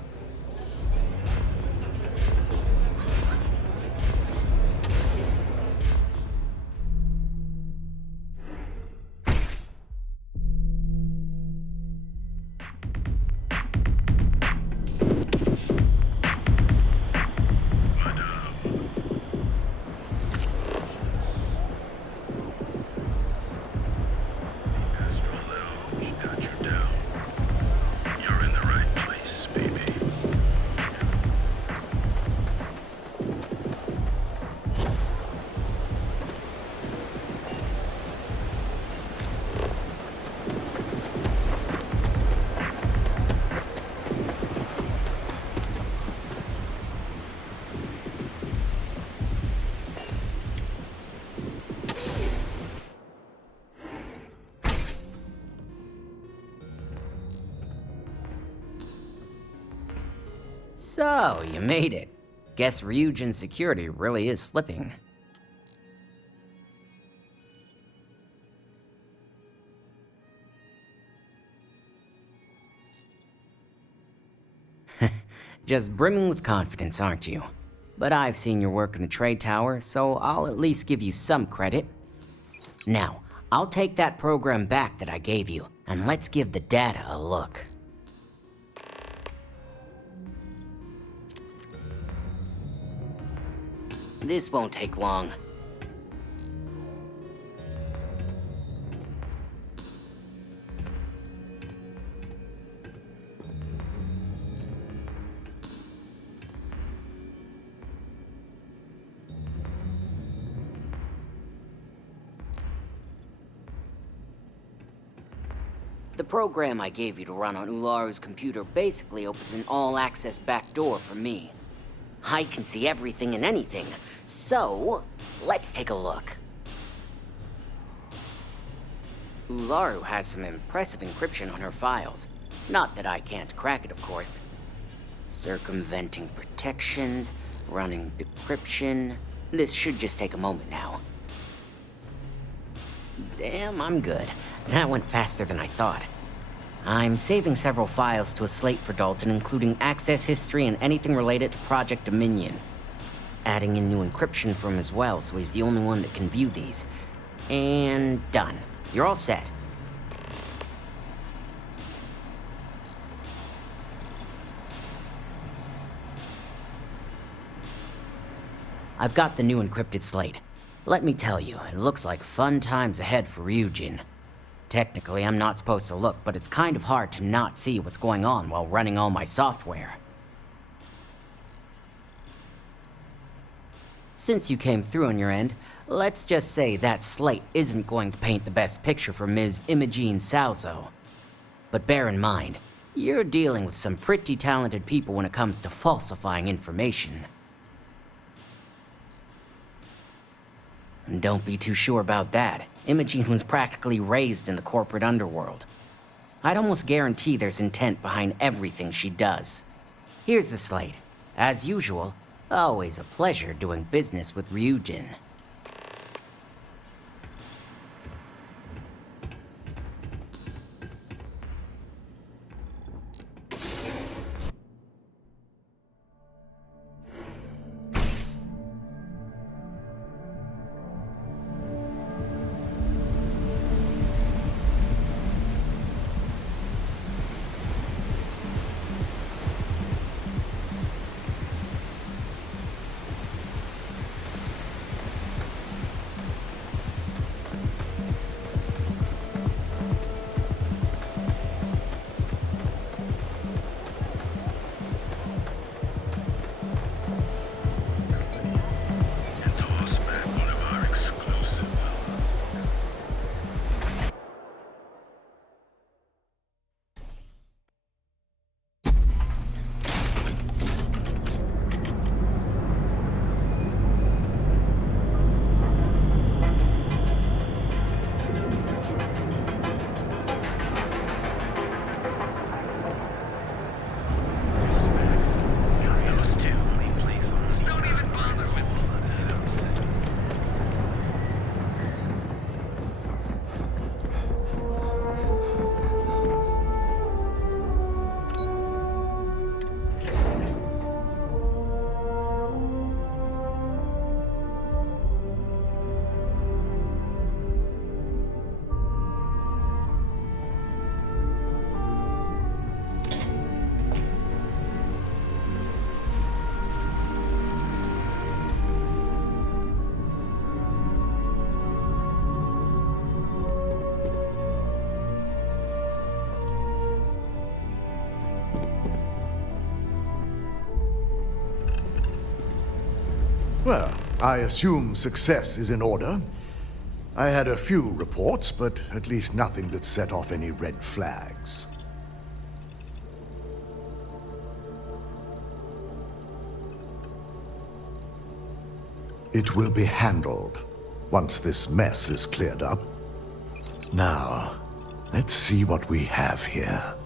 So, you made it. Guess Ryujin's security really is slipping. Just brimming with confidence, aren't you? But I've seen your work in the trade tower, so I'll at least give you some credit. Now, I'll take that program back that I gave you, and let's give the data a look. This won't take long. The program I gave you to run on Ularu's computer basically opens an all-access backdoor for me. I can see everything and anything, so let's take a look. Ularu has some impressive encryption on her files. Not that I can't crack it, of course. Circumventing protections, running decryption. This should just take a moment now. Damn, I'm good. That went faster than I thought. I'm saving several files to a slate for Dalton, including access history and anything related to Project Dominion. Adding in new encryption for him as well, so he's the only one that can view these. And done. You're all set. I've got the new encrypted slate. Let me tell you, it looks like fun times ahead for Ryujin. Technically, I'm not supposed to look, but it's kind of hard to not see what's going on while running all my software. Since you came through on your end, let's just say that slate isn't going to paint the best picture for Ms. Imogene Salzo. But bear in mind, you're dealing with some pretty talented people when it comes to falsifying information. And don't be too sure about that. Imogene was practically raised in the corporate underworld. I'd almost guarantee there's intent behind everything she does. Here's the slate. As usual, always a pleasure doing business with Ryujin. Well, I assume success is in order. I had a few reports, but at least nothing that set off any red flags. It will be handled once this mess is cleared up. Now, let's see what we have here.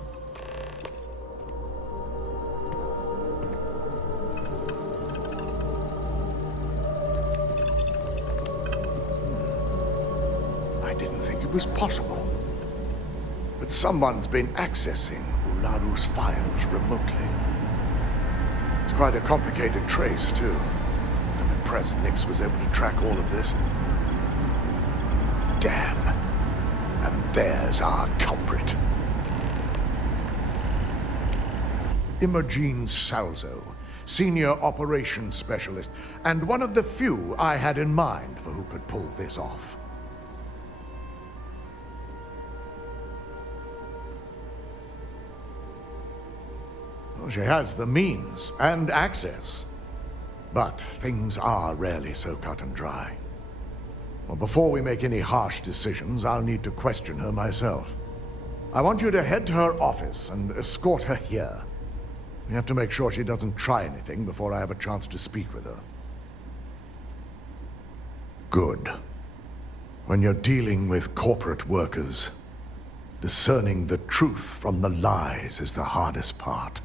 I didn't think it was possible. But someone's been accessing Ularu's files remotely. It's quite a complicated trace, too. I'm impressed Nix was able to track all of this. Damn. And there's our culprit. Imogene Salzo, Senior Operations Specialist, and one of the few I had in mind for who could pull this off. Well, she has the means and access. But things are rarely so cut and dry. Well, before we make any harsh decisions, I'll need to question her myself. I want you to head to her office and escort her here. We have to make sure she doesn't try anything before I have a chance to speak with her. Good. When you're dealing with corporate workers, discerning the truth from the lies is the hardest part.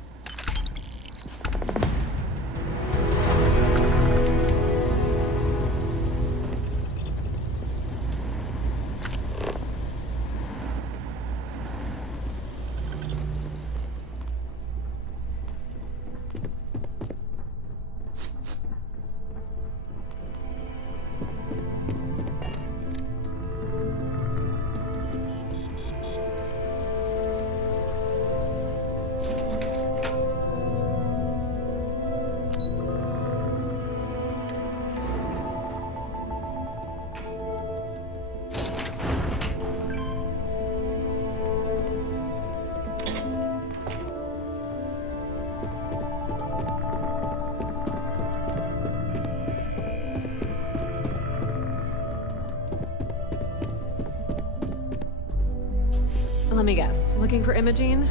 Let me guess. Looking for Imogene?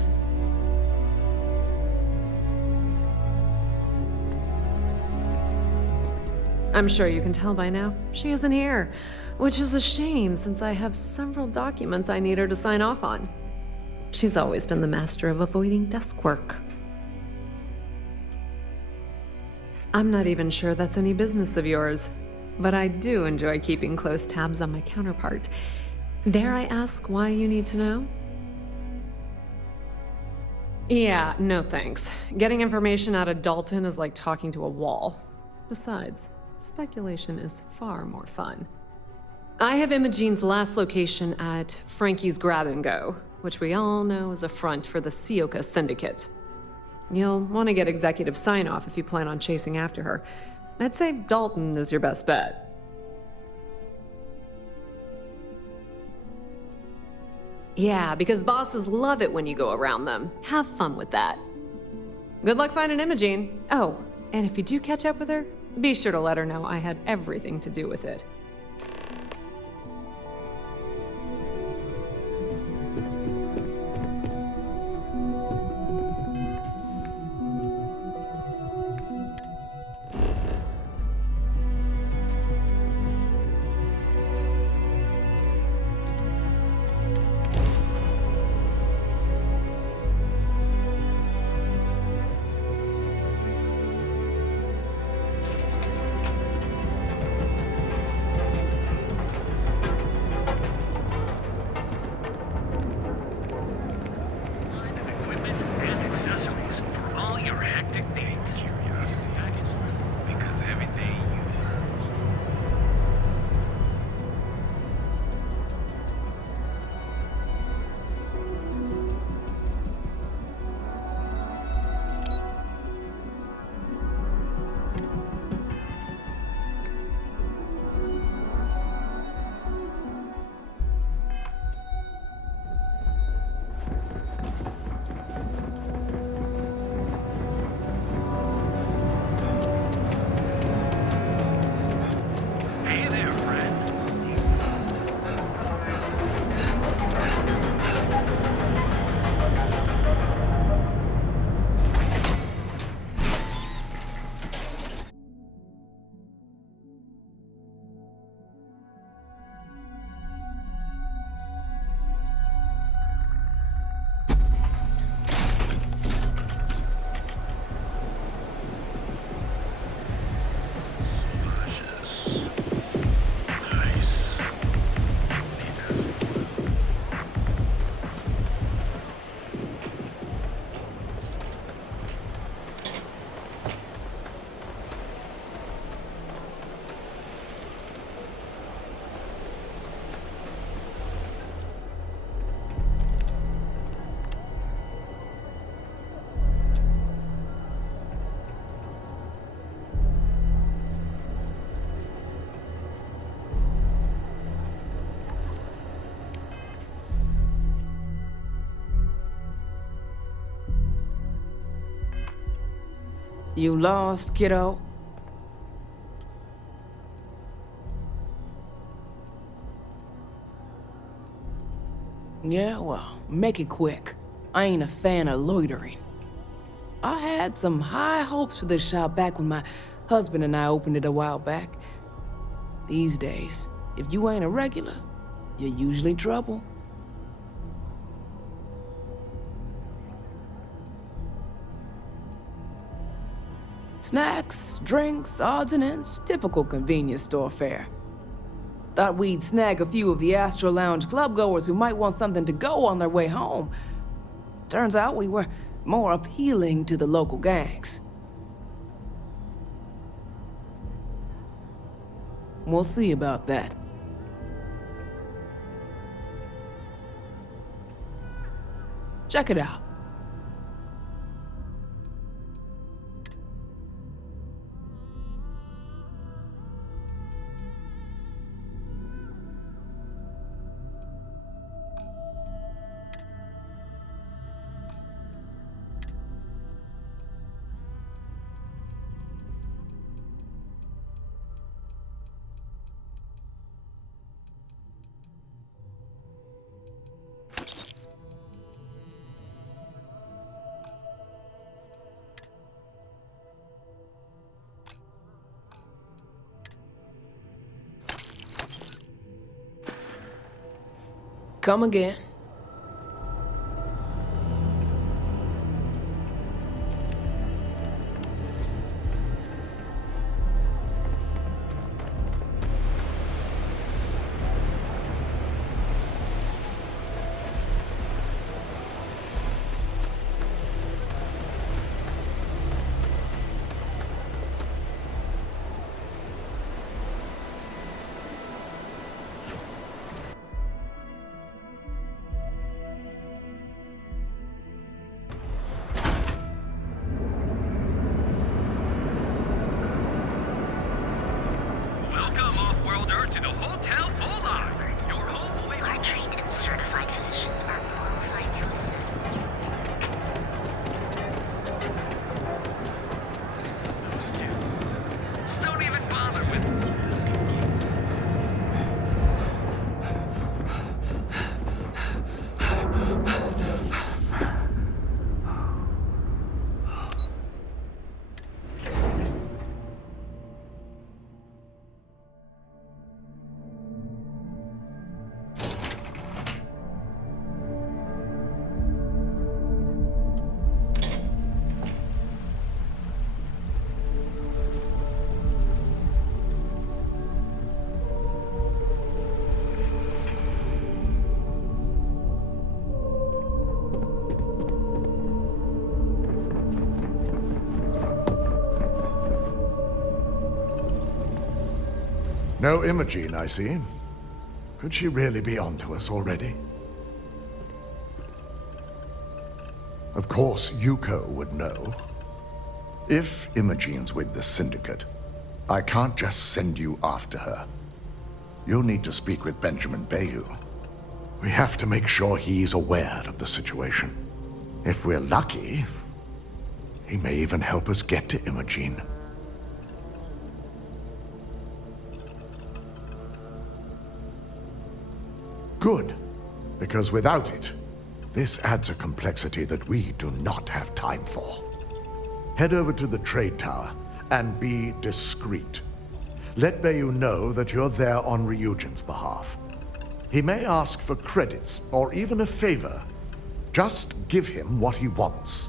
I'm sure you can tell by now. She isn't here, which is a shame since I have several documents I need her to sign off on. She's always been the master of avoiding desk work. I'm not even sure that's any business of yours, but I do enjoy keeping close tabs on my counterpart. Dare I ask why you need to know? Yeah, no thanks. Getting information out of Dalton is like talking to a wall. Besides, speculation is far more fun. I have Imogene's last location at Frankie's Grab and Go, which we all know is a front for the Sioka Syndicate. You'll want to get executive sign-off if you plan on chasing after her. I'd say Dalton is your best bet. Yeah, because bosses love it when you go around them. Have fun with that. Good luck finding Imogene. Oh, and if you do catch up with her, be sure to let her know I had everything to do with it. You lost, kiddo? Yeah, well, make it quick. I ain't a fan of loitering. I had some high hopes for this shop back when my husband and I opened it a while back. These days, if you ain't a regular, you're usually trouble. Snacks, drinks, odds and ends, typical convenience store fare. Thought we'd snag a few of the Astro Lounge clubgoers who might want something to go on their way home. Turns out we were more appealing to the local gangs. We'll see about that. Check it out. Come again. No Imogene, I see. Could she really be onto us already? Of course, Yuko would know. If Imogene's with the Syndicate, I can't just send you after her. You'll need to speak with Benjamin Bayou. We have to make sure he's aware of the situation. If we're lucky, he may even help us get to Imogene. Good, because without it, this adds a complexity that we do not have time for. Head over to the trade tower and be discreet. Let Bayou know that you're there on Ryujin's behalf. He may ask for credits or even a favor. Just give him what he wants.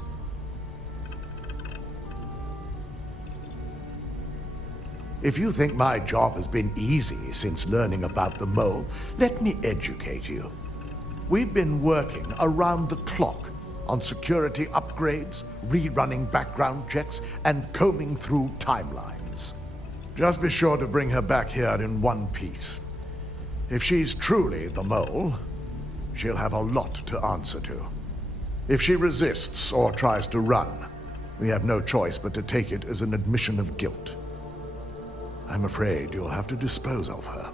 If you think my job has been easy since learning about the mole, let me educate you. We've been working around the clock on security upgrades, rerunning background checks, and combing through timelines. Just be sure to bring her back here in one piece. If she's truly the mole, she'll have a lot to answer to. If she resists or tries to run, we have no choice but to take it as an admission of guilt. I'm afraid you'll have to dispose of her.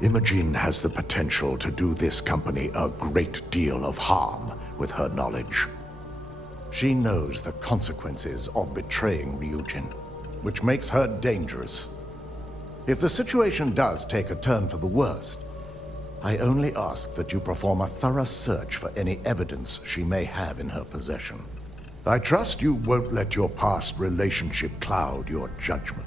Imogene has the potential to do this company a great deal of harm with her knowledge. She knows the consequences of betraying Ryujin, which makes her dangerous. If the situation does take a turn for the worst, I only ask that you perform a thorough search for any evidence she may have in her possession. I trust you won't let your past relationship cloud your judgment.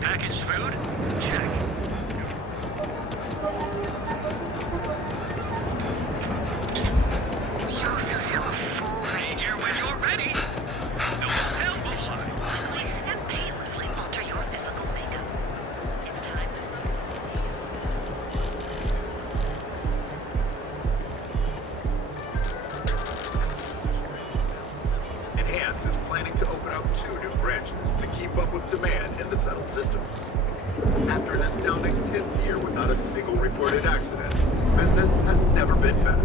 Packaged food? Check. We also sell a full Ranger when you're ready. No hotel bullseye. and painlessly alter your physical makeup. It's time Enhance is planning to open up 2 new branches to keep up with demand in the settled systems. After an astounding 10th year without a single reported accident, business has never been better.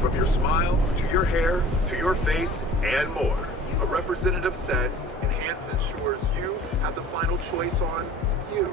From your smile, to your hair, to your face, and more, a representative said, Enhance ensures you have the final choice on you.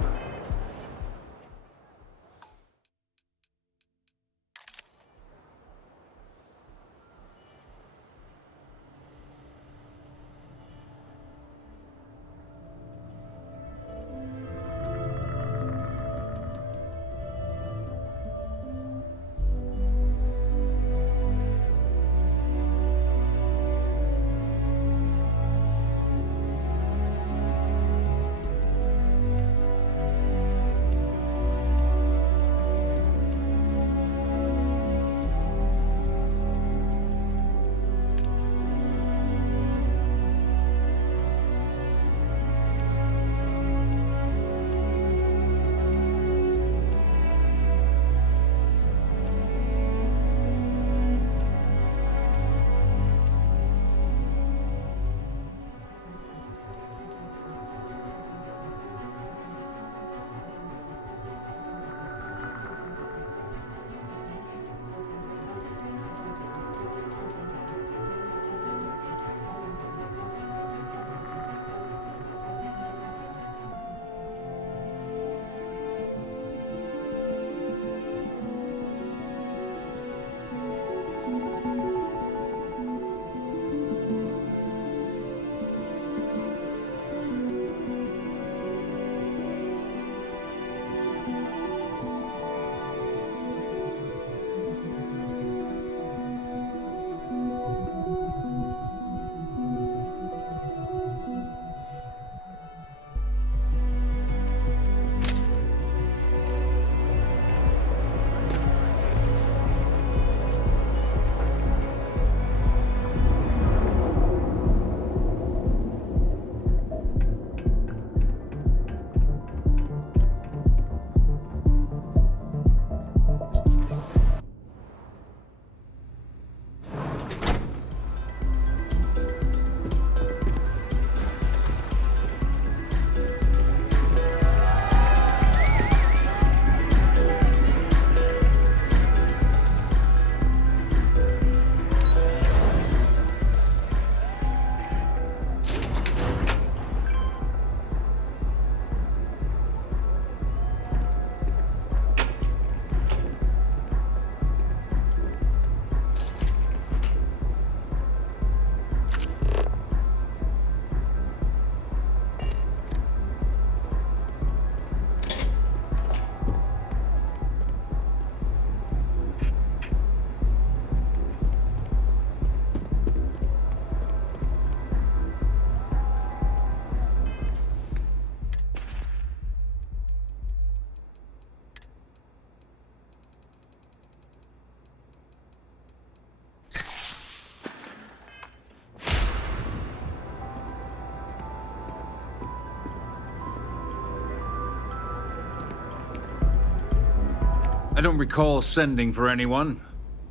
I don't recall sending for anyone.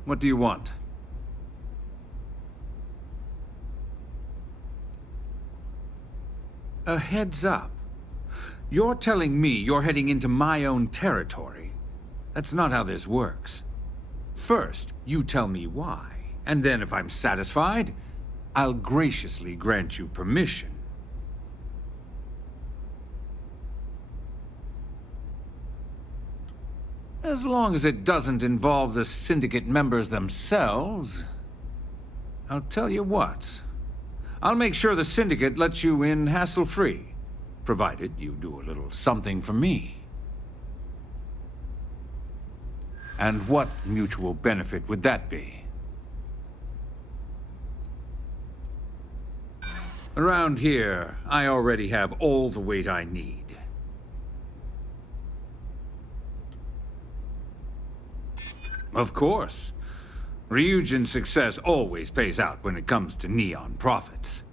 What do you want? A heads up. You're telling me you're heading into my own territory. That's not how this works. First, you tell me why, and then if I'm satisfied, I'll graciously grant you permission. As long as it doesn't involve the Syndicate members themselves. I'll tell you what. I'll make sure the Syndicate lets you in hassle-free, provided you do a little something for me. And what mutual benefit would that be? Around here, I already have all the weight I need. Of course. Ryujin's success always pays out when it comes to Neon profits.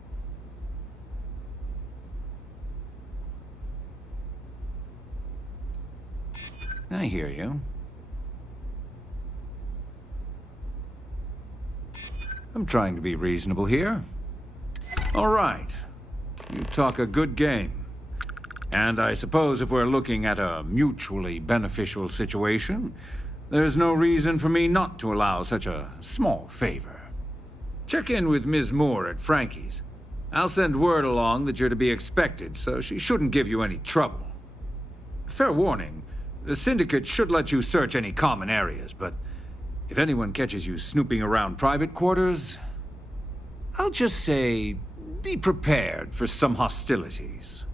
I hear you. I'm trying to be reasonable here. All right. You talk a good game. And I suppose if we're looking at a mutually beneficial situation, there's no reason for me not to allow such a small favor. Check in with Ms. Moore at Frankie's. I'll send word along that you're to be expected, so she shouldn't give you any trouble. Fair warning, the Syndicate should let you search any common areas, but if anyone catches you snooping around private quarters, I'll just say, be prepared for some hostilities.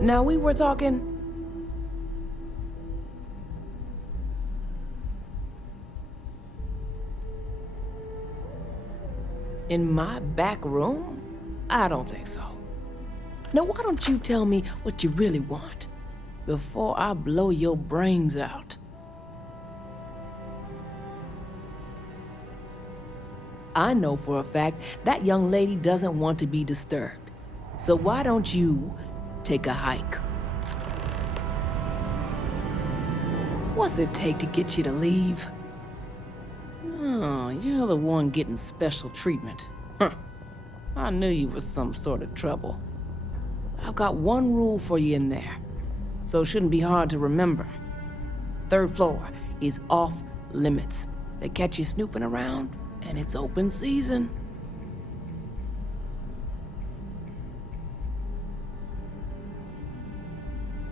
Now we were talking. In my back room? I don't think so. Now why don't you tell me what you really want before I blow your brains out? I know for a fact that young lady doesn't want to be disturbed. So why don't you take a hike? What's it take to get you to leave? Oh, you're the one getting special treatment. Huh. I knew you was some sort of trouble. I've got one rule for you in there, so it shouldn't be hard to remember. 3rd floor is off limits. They catch you snooping around, and it's open season.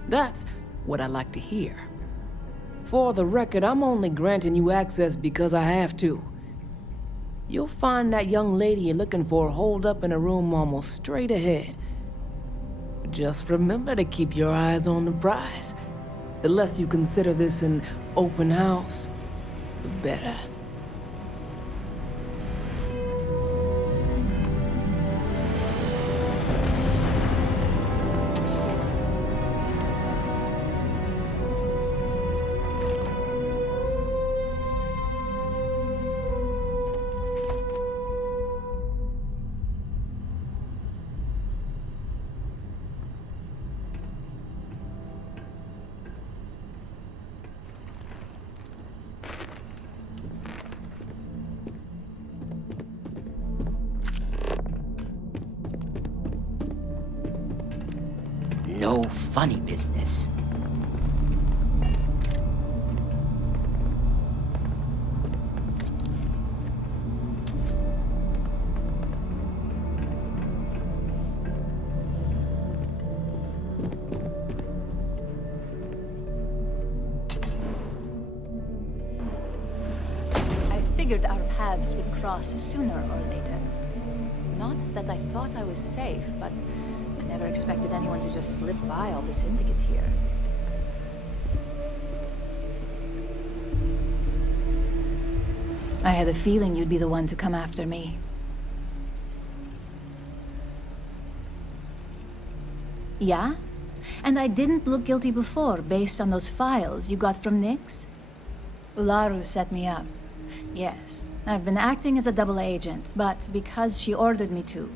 That's what I like to hear. For the record, I'm only granting you access because I have to. You'll find that young lady you're looking for holed up in a room almost straight ahead. Just remember to keep your eyes on the prize. The less you consider this an open house, the better. No funny business. I figured our paths would cross sooner or later. Not that I thought I was safe, but I never expected anyone to just slip by all the syndicate here. I had a feeling you'd be the one to come after me. Yeah? And I didn't look guilty before, based on those files you got from Nyx? Ularu set me up. Yes, I've been acting as a double agent, but because she ordered me to.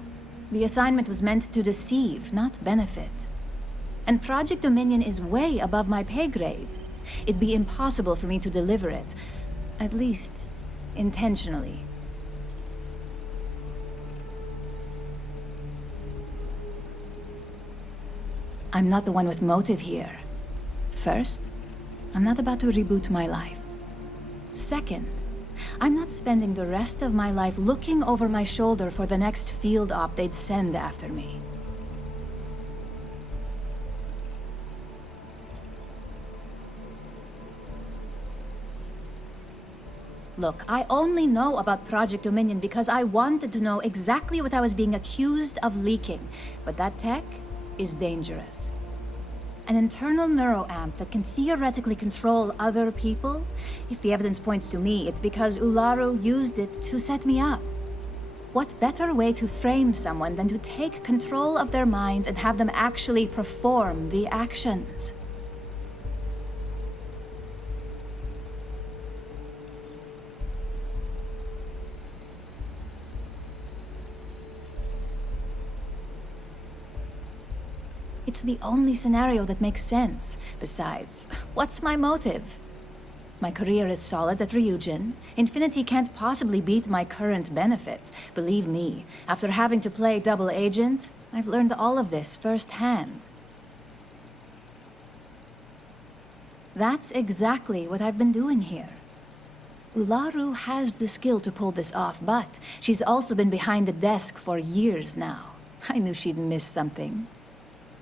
The assignment was meant to deceive, not benefit. And Project Dominion is way above my pay grade. It'd be impossible for me to deliver it. At least, intentionally. I'm not the one with motive here. First, I'm not about to reboot my life. Second, I'm not spending the rest of my life looking over my shoulder for the next field op they'd send after me. Look, I only know about Project Dominion because I wanted to know exactly what I was being accused of leaking. But that tech is dangerous. An internal neuroamp that can theoretically control other people? If the evidence points to me, it's because Ularu used it to set me up. What better way to frame someone than to take control of their mind and have them actually perform the actions? It's the only scenario that makes sense. Besides, what's my motive? My career is solid at Ryujin. Infinity can't possibly beat my current benefits. Believe me, after having to play double agent, I've learned all of this firsthand. That's exactly what I've been doing here. Ularu has the skill to pull this off, but she's also been behind the desk for years now. I knew she'd miss something.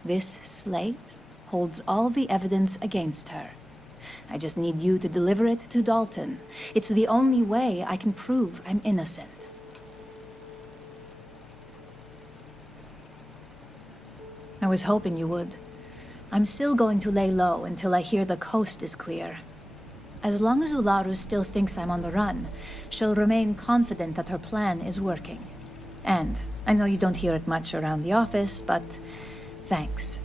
This slate holds all the evidence against her. I just need you to deliver it to Dalton. It's the only way I can prove I'm innocent. I was hoping you would. I'm still going to lay low until I hear the coast is clear. As long as Ularu still thinks I'm on the run, she'll remain confident that her plan is working. And I know you don't hear it much around the office, but thanks.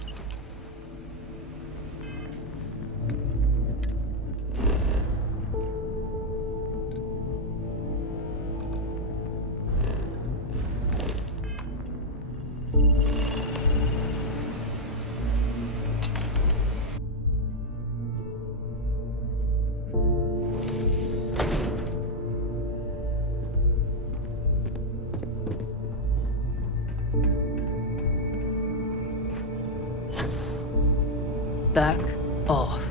Back off.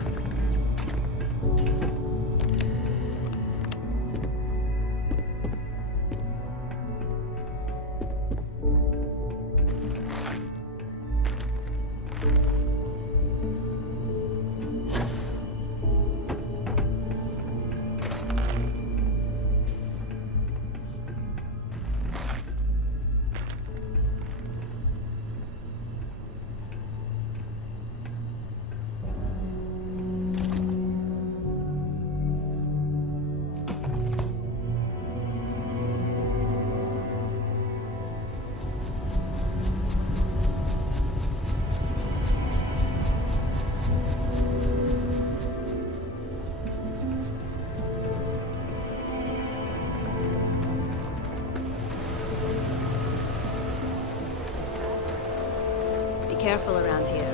Careful around here.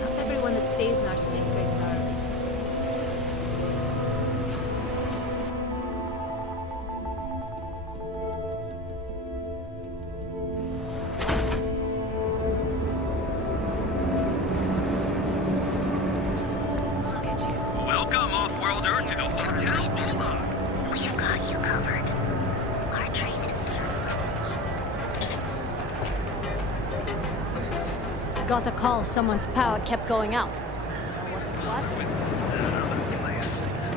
Not everyone that stays in our snake crates are. Welcome, off-worlder, to the Hotel Bulldog. We've got you covered. Our train is Got the call. Someone's power kept going out. Know what it was?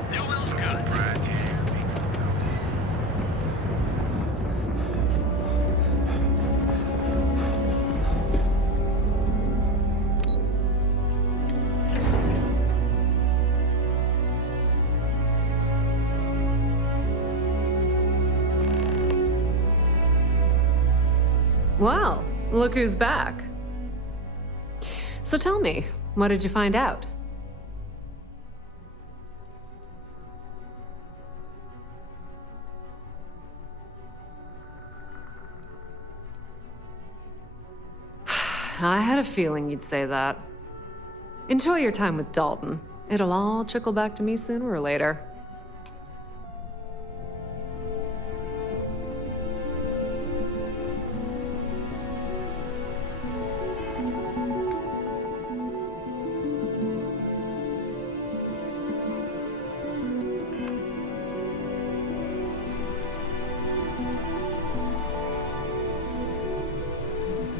Newell's good, Brad. Well, look who's back. So tell me, what did you find out? I had a feeling you'd say that. Enjoy your time with Dalton. It'll all trickle back to me sooner or later.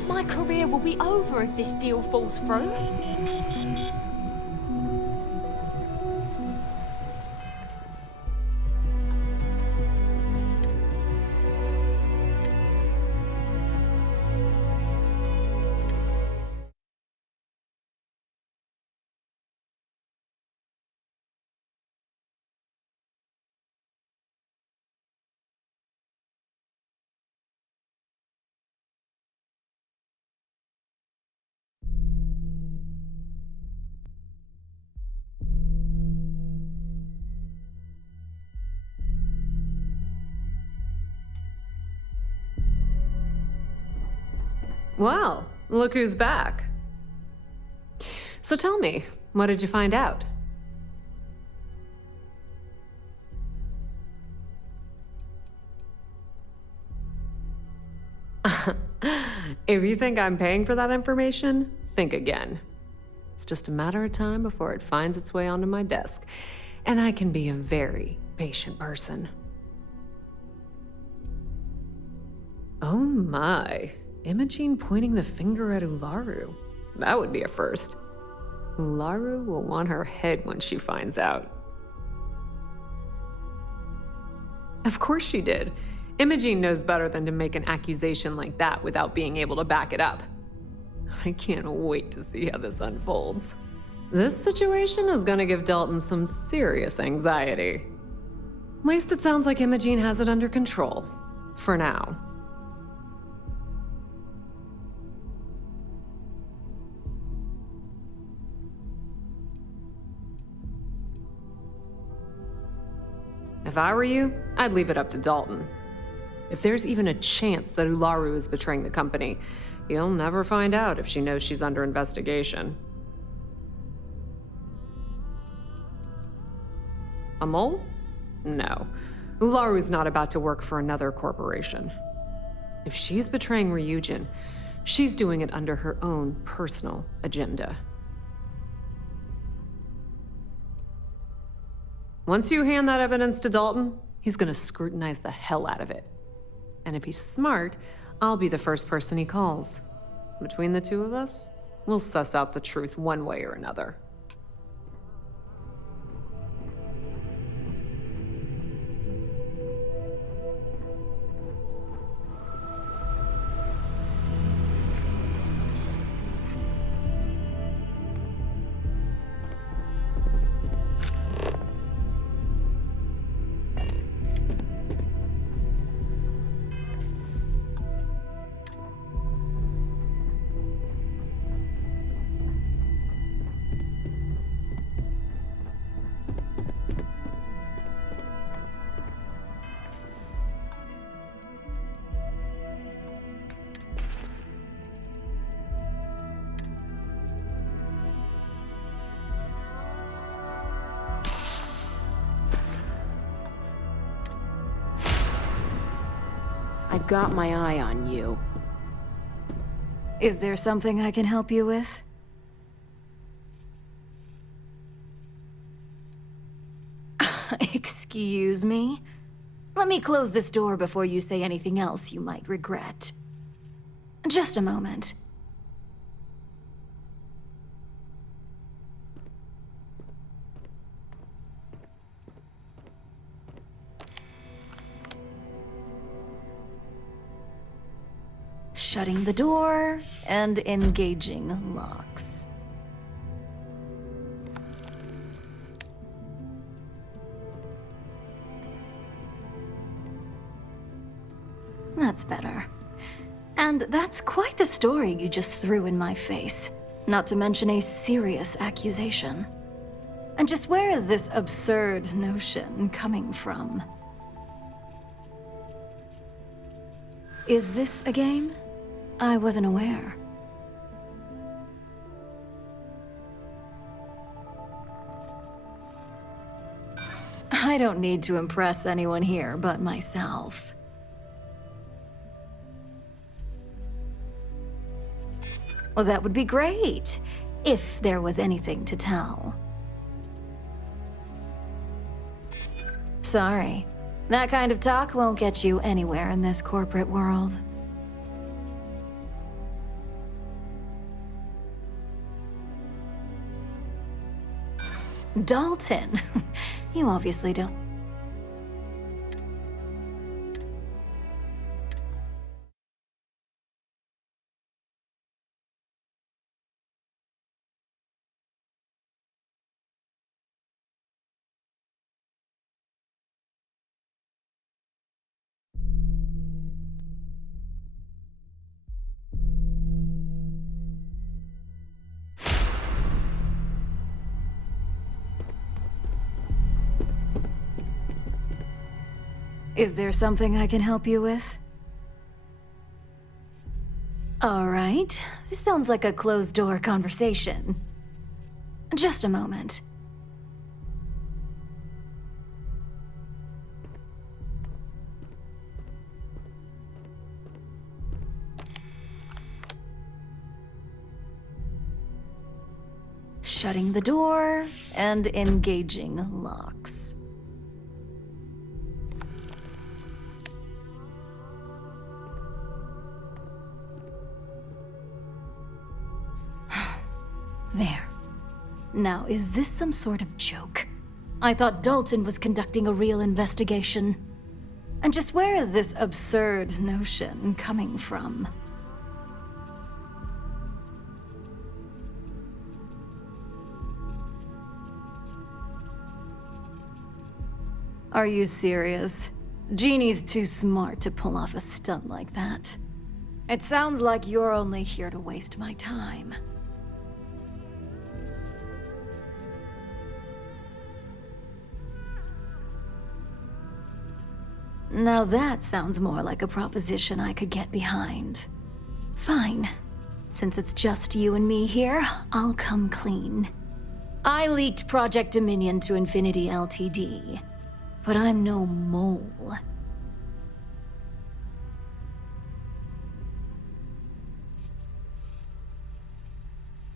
My career will be over if this deal falls through. Well, look who's back. So tell me, what did you find out? If you think I'm paying for that information, think again. It's just a matter of time before it finds its way onto my desk, and I can be a very patient person. Oh my. Imogene pointing the finger at Ularu. That would be a first. Ularu will want her head when she finds out. Of course she did. Imogene knows better than to make an accusation like that without being able to back it up. I can't wait to see how this unfolds. This situation is gonna give Dalton some serious anxiety. At least it sounds like Imogene has it under control. For now. If I were you, I'd leave it up to Dalton. If there's even a chance that Ularu is betraying the company, you'll never find out if she knows she's under investigation. A mole? No. Ularu's not about to work for another corporation. If she's betraying Ryujin, she's doing it under her own personal agenda. Once you hand that evidence to Dalton, he's gonna scrutinize the hell out of it. And if he's smart, I'll be the first person he calls. Between the two of us, we'll suss out the truth one way or another. I've got my eye on you. Is there something I can help you with? Excuse me? Let me close this door before you say anything else you might regret. Just a moment. Shutting the door and engaging locks. That's better. And that's quite the story you just threw in my face. Not to mention a serious accusation. And just where is this absurd notion coming from? Is this a game? I wasn't aware. I don't need to impress anyone here but myself. Well, that would be great, if there was anything to tell. Sorry. That kind of talk won't get you anywhere in this corporate world. Dalton, you obviously don't. Is there something I can help you with? All right. This sounds like a closed-door conversation. Just a moment. Shutting the door and engaging locks. There. Now, is this some sort of joke? I thought Dalton was conducting a real investigation. And just where is this absurd notion coming from? Are you serious? Jeannie's too smart to pull off a stunt like that. It sounds like you're only here to waste my time. Now that sounds more like a proposition I could get behind. Fine. Since it's just you and me here, I'll come clean. I leaked Project Dominion to Infinity Ltd. But I'm no mole.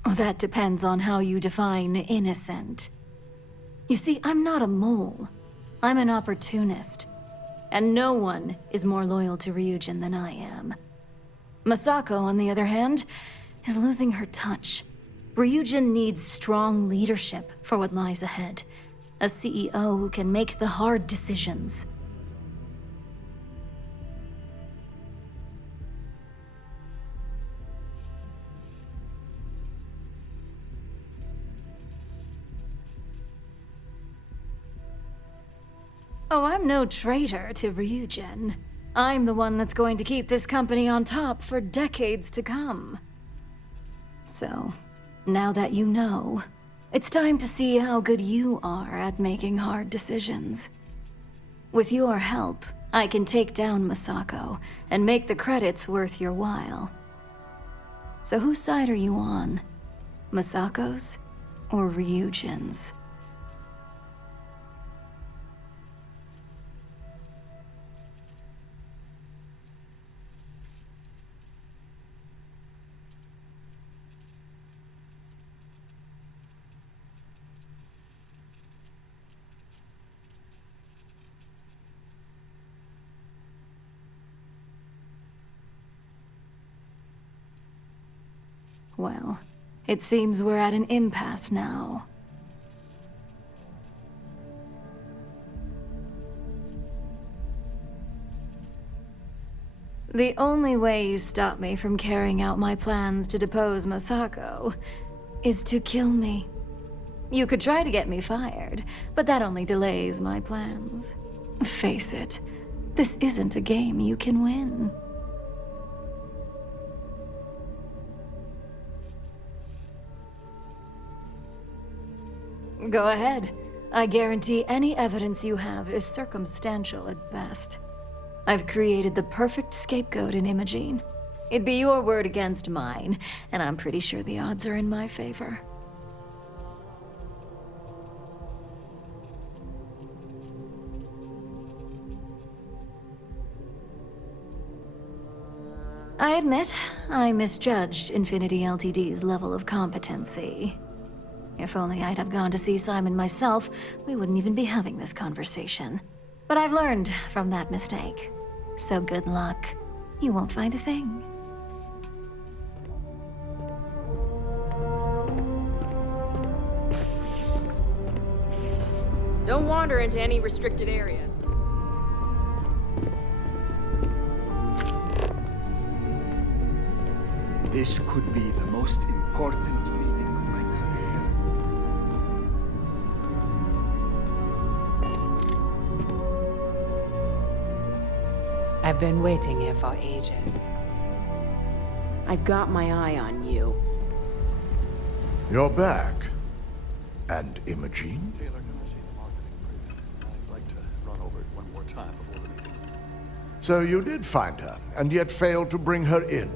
That depends on how you define innocent. You see, I'm not a mole. I'm an opportunist. And no one is more loyal to Ryujin than I am. Masako, on the other hand, is losing her touch. Ryujin needs strong leadership for what lies ahead. A CEO who can make the hard decisions. Oh, I'm no traitor to Ryujin. I'm the one that's going to keep this company on top for decades to come. So, now that you know, it's time to see how good you are at making hard decisions. With your help, I can take down Masako and make the credits worth your while. So whose side are you on? Masako's or Ryujin's? Well, it seems we're at an impasse now. The only way you stop me from carrying out my plans to depose Masako is to kill me. You could try to get me fired, but that only delays my plans. Face it, this isn't a game you can win. Go ahead. I guarantee any evidence you have is circumstantial at best. I've created the perfect scapegoat in Imogene. It'd be your word against mine, and I'm pretty sure the odds are in my favor. I admit, I misjudged Infinity Ltd's level of competency. If only I'd have gone to see Simon myself, we wouldn't even be having this conversation. But I've learned from that mistake. So good luck. You won't find a thing. Don't wander into any restricted areas. This could be the most important meeting of my career. I've been waiting here for ages. I've got my eye on you. You're back. And Imogene? Taylor, can I see the marketing brief? I'd like to run over it one more time before the meeting. So you did find her, and yet failed to bring her in.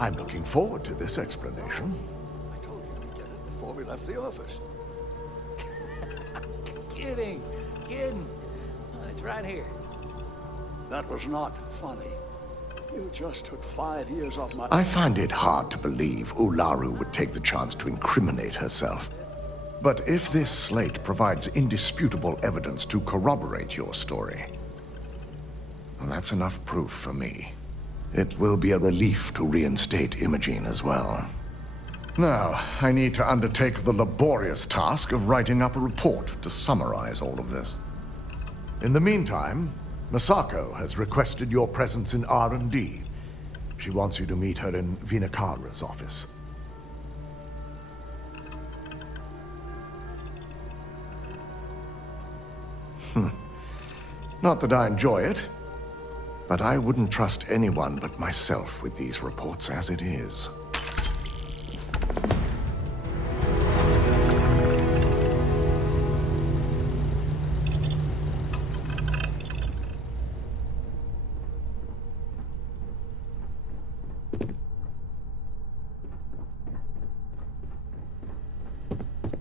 I'm looking forward to this explanation. I told you we'd get it before we left the office. Kidding. It's right here. That was not funny. You just took 5 years off my... I find it hard to believe Ularu would take the chance to incriminate herself. But if this slate provides indisputable evidence to corroborate your story, well, that's enough proof for me. It will be a relief to reinstate Imogene as well. Now, I need to undertake the laborious task of writing up a report to summarize all of this. In the meantime, Masako has requested your presence in R&D. She wants you to meet her in Vinakara's office. Not that I enjoy it, but I wouldn't trust anyone but myself with these reports as it is.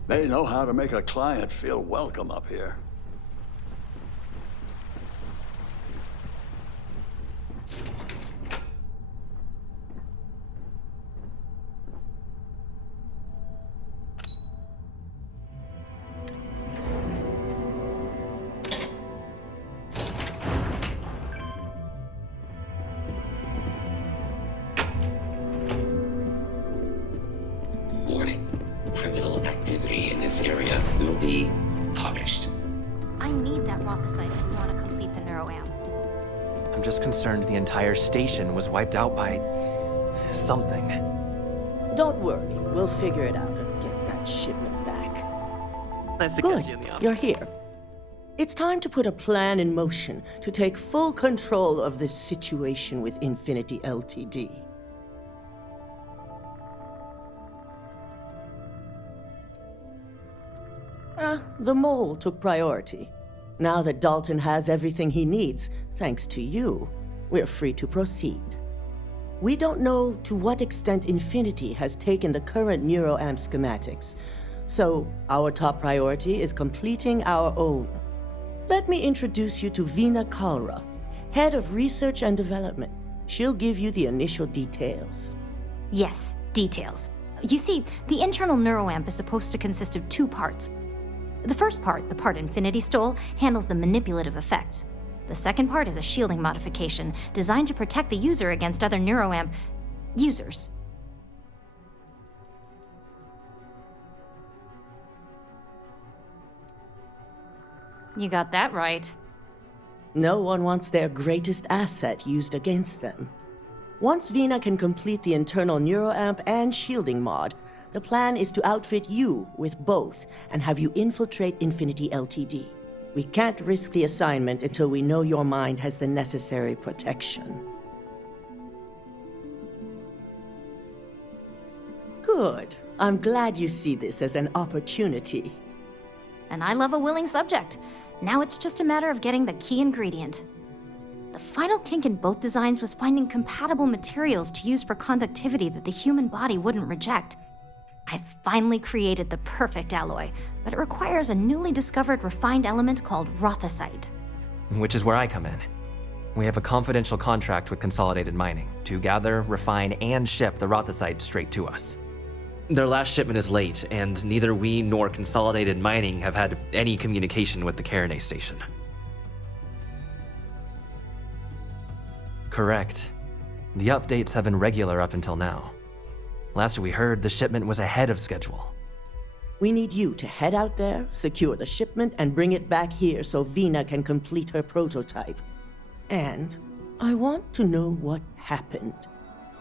They know how to make a client feel welcome up here. Warning. Criminal activity in this area will be punished. I need that Rothosite if we want to complete the neuroamp. I'm just concerned the entire station was wiped out by something. Don't worry, we'll figure it out and get that shipment back. Nice to Good, catch you in the office. you're here. It's time to put a plan in motion to take full control of this situation with Infinity Ltd. The mole took priority. Now that Dalton has everything he needs, thanks to you, we're free to proceed. We don't know to what extent Infinity has taken the current NeuroAmp schematics, so our top priority is completing our own. Let me introduce you to Veena Kalra, Head of Research and Development. She'll give you the initial details. Yes, details. You see, the internal neuroamp is supposed to consist of 2 parts. The first part, the part Infinity stole, handles the manipulative effects. The second part is a shielding modification designed to protect the user against other neuroamp users. You got that right. No one wants their greatest asset used against them. Once Veena can complete the internal neuroamp and shielding mod, the plan is to outfit you with both and have you infiltrate Infinity Ltd. We can't risk the assignment until we know your mind has the necessary protection. Good. I'm glad you see this as an opportunity. And I love a willing subject. Now it's just a matter of getting the key ingredient. The final kink in both designs was finding compatible materials to use for conductivity that the human body wouldn't reject. I finally created the perfect alloy, but it requires a newly discovered refined element called Rothosite. Which is where I come in. We have a confidential contract with Consolidated Mining to gather, refine, and ship the Rothosite straight to us. Their last shipment is late, and neither we nor Consolidated Mining have had any communication with the Carinae station. Correct. The updates have been regular up until now. Last we heard, the shipment was ahead of schedule. We need you to head out there, secure the shipment, and bring it back here so Veena can complete her prototype. And I want to know what happened.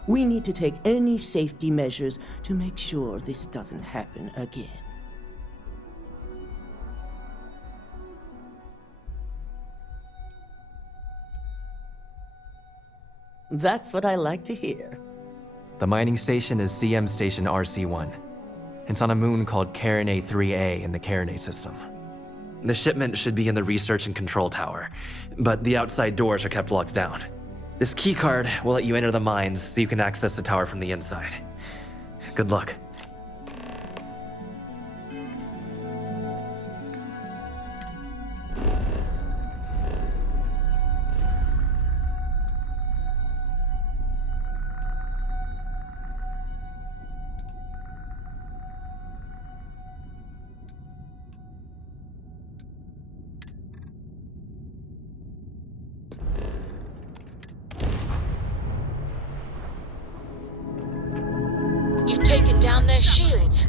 We need to take any safety measures to make sure this doesn't happen again. That's what I like to hear. The mining station is CM Station RC-1. It's on a moon called Carinae 3A in the Carinae system. The shipment should be in the research and control tower, but the outside doors are kept locked down. This keycard will let you enter the mines so you can access the tower from the inside. Good luck. You've taken down their shields.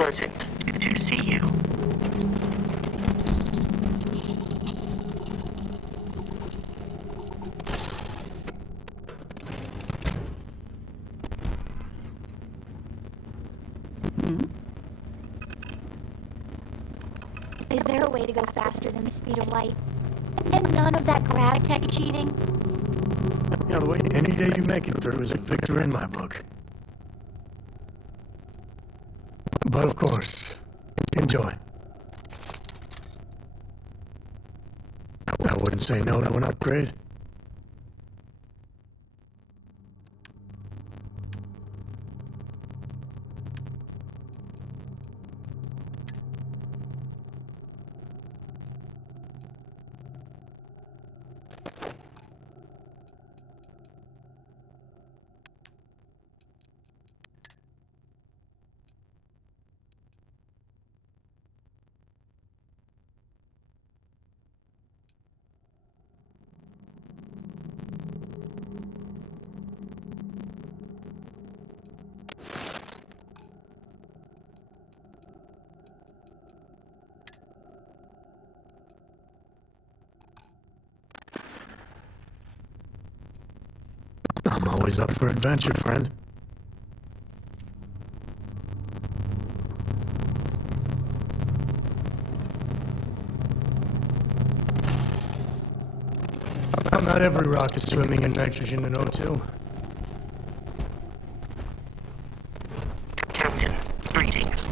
pleasant to see you. Is there a way to go faster than the speed of light? And none of that gravitech cheating? You know, the way any day you make it through is a victory in my book. But of course, enjoy. I wouldn't say no to an upgrade. I'm always up for adventure, friend. Not every rock is swimming in nitrogen and O2. Captain, greetings.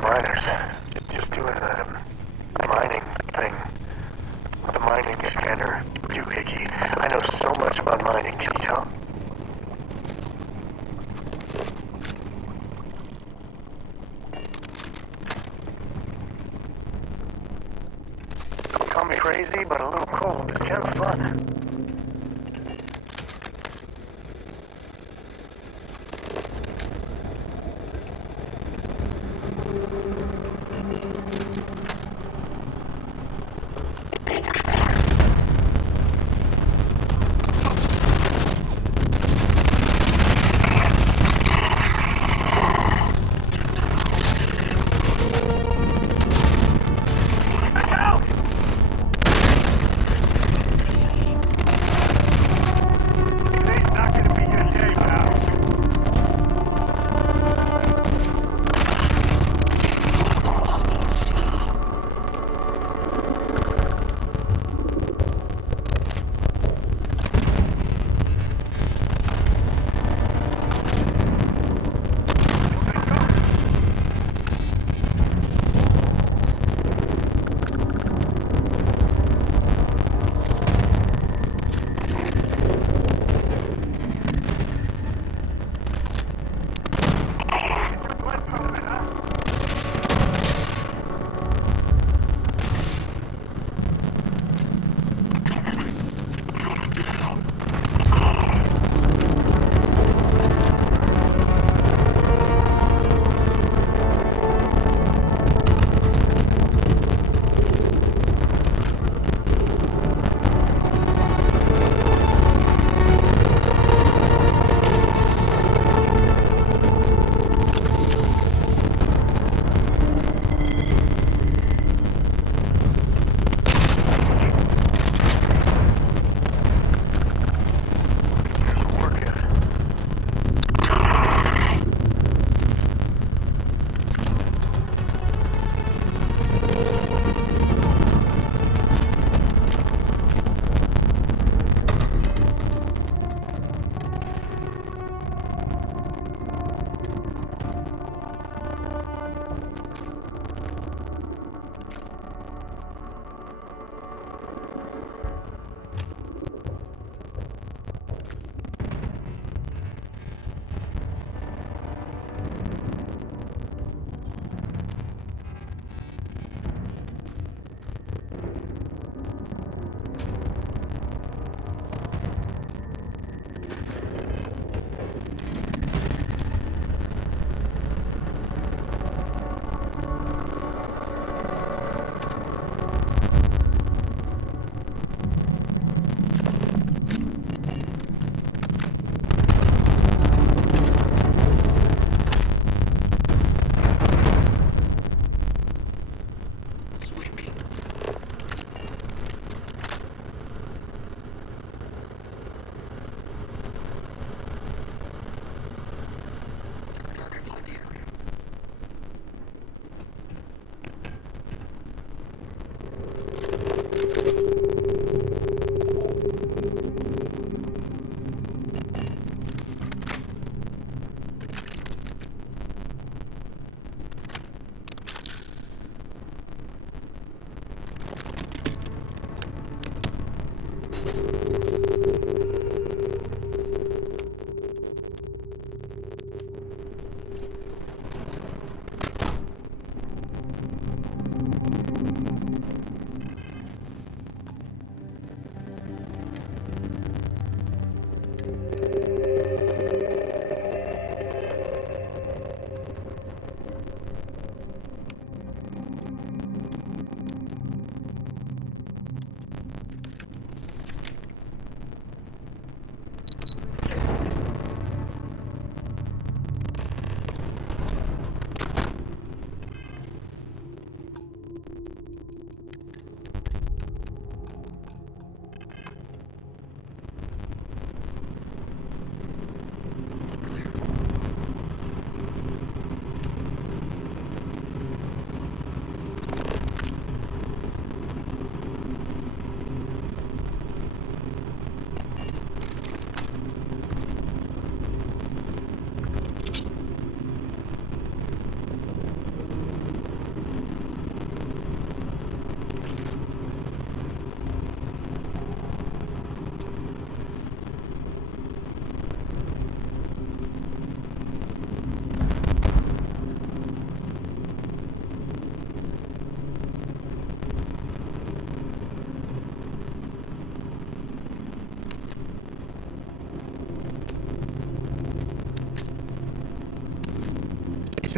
Miners, just doing a mining thing. The mining scanner, doohickey. I know so much about mining, can you tell? Don't call me crazy, but a little cold is kind of fun.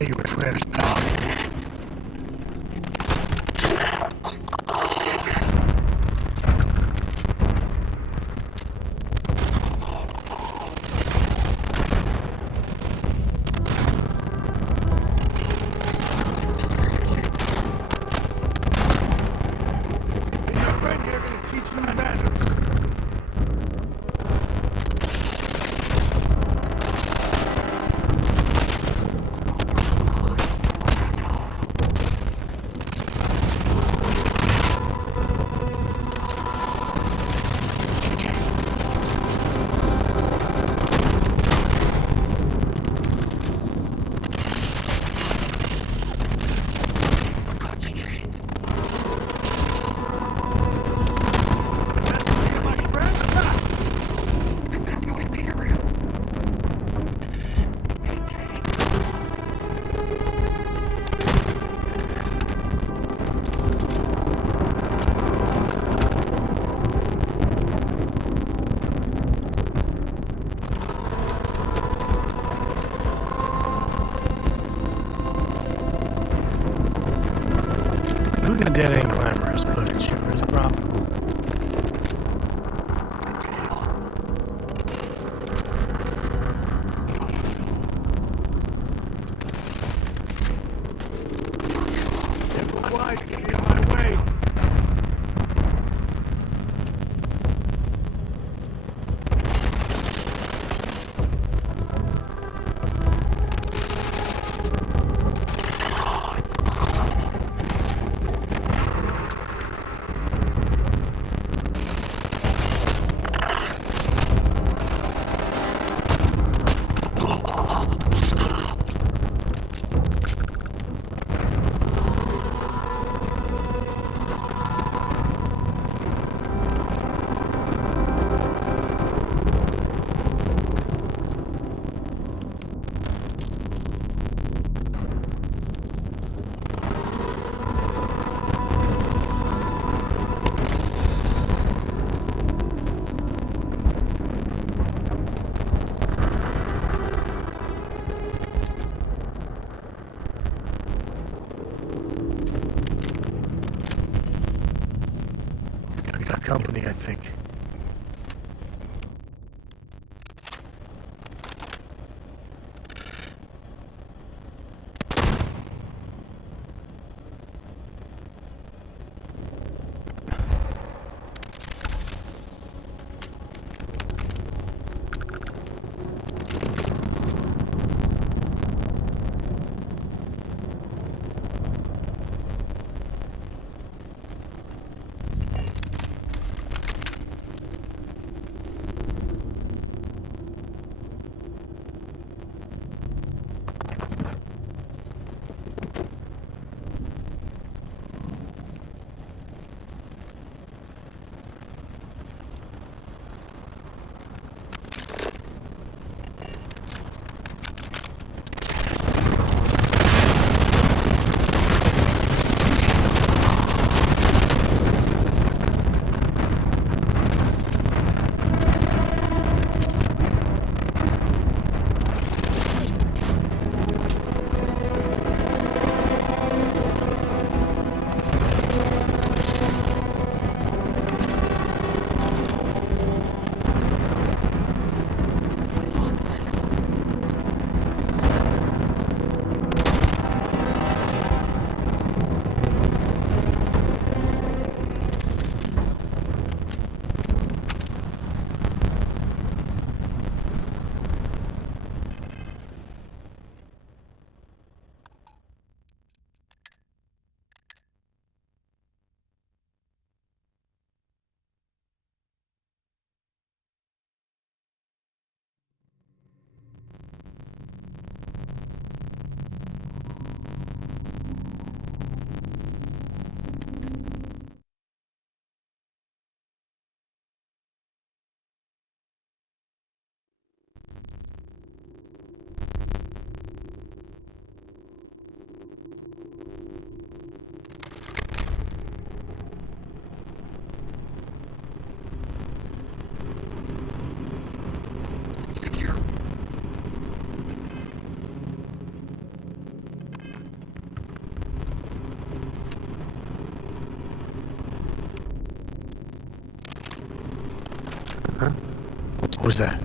Say your prayers, pal. Looting the dead ain't glamorous, but it sure is profitable. Wise to get in my way. We got company, I think. Huh? What was that?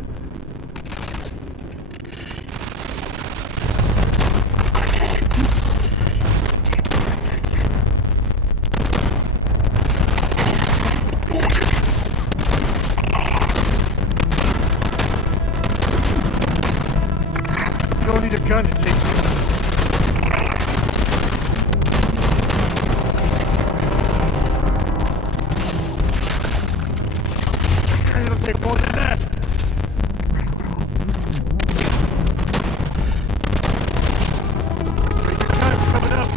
You don't need a gun to take you. It'll take more than that. Wait, your time's coming up.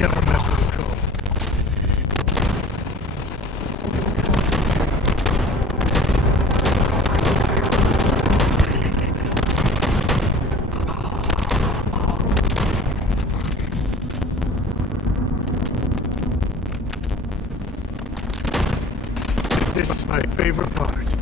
Never mess with the code. This is my favorite part.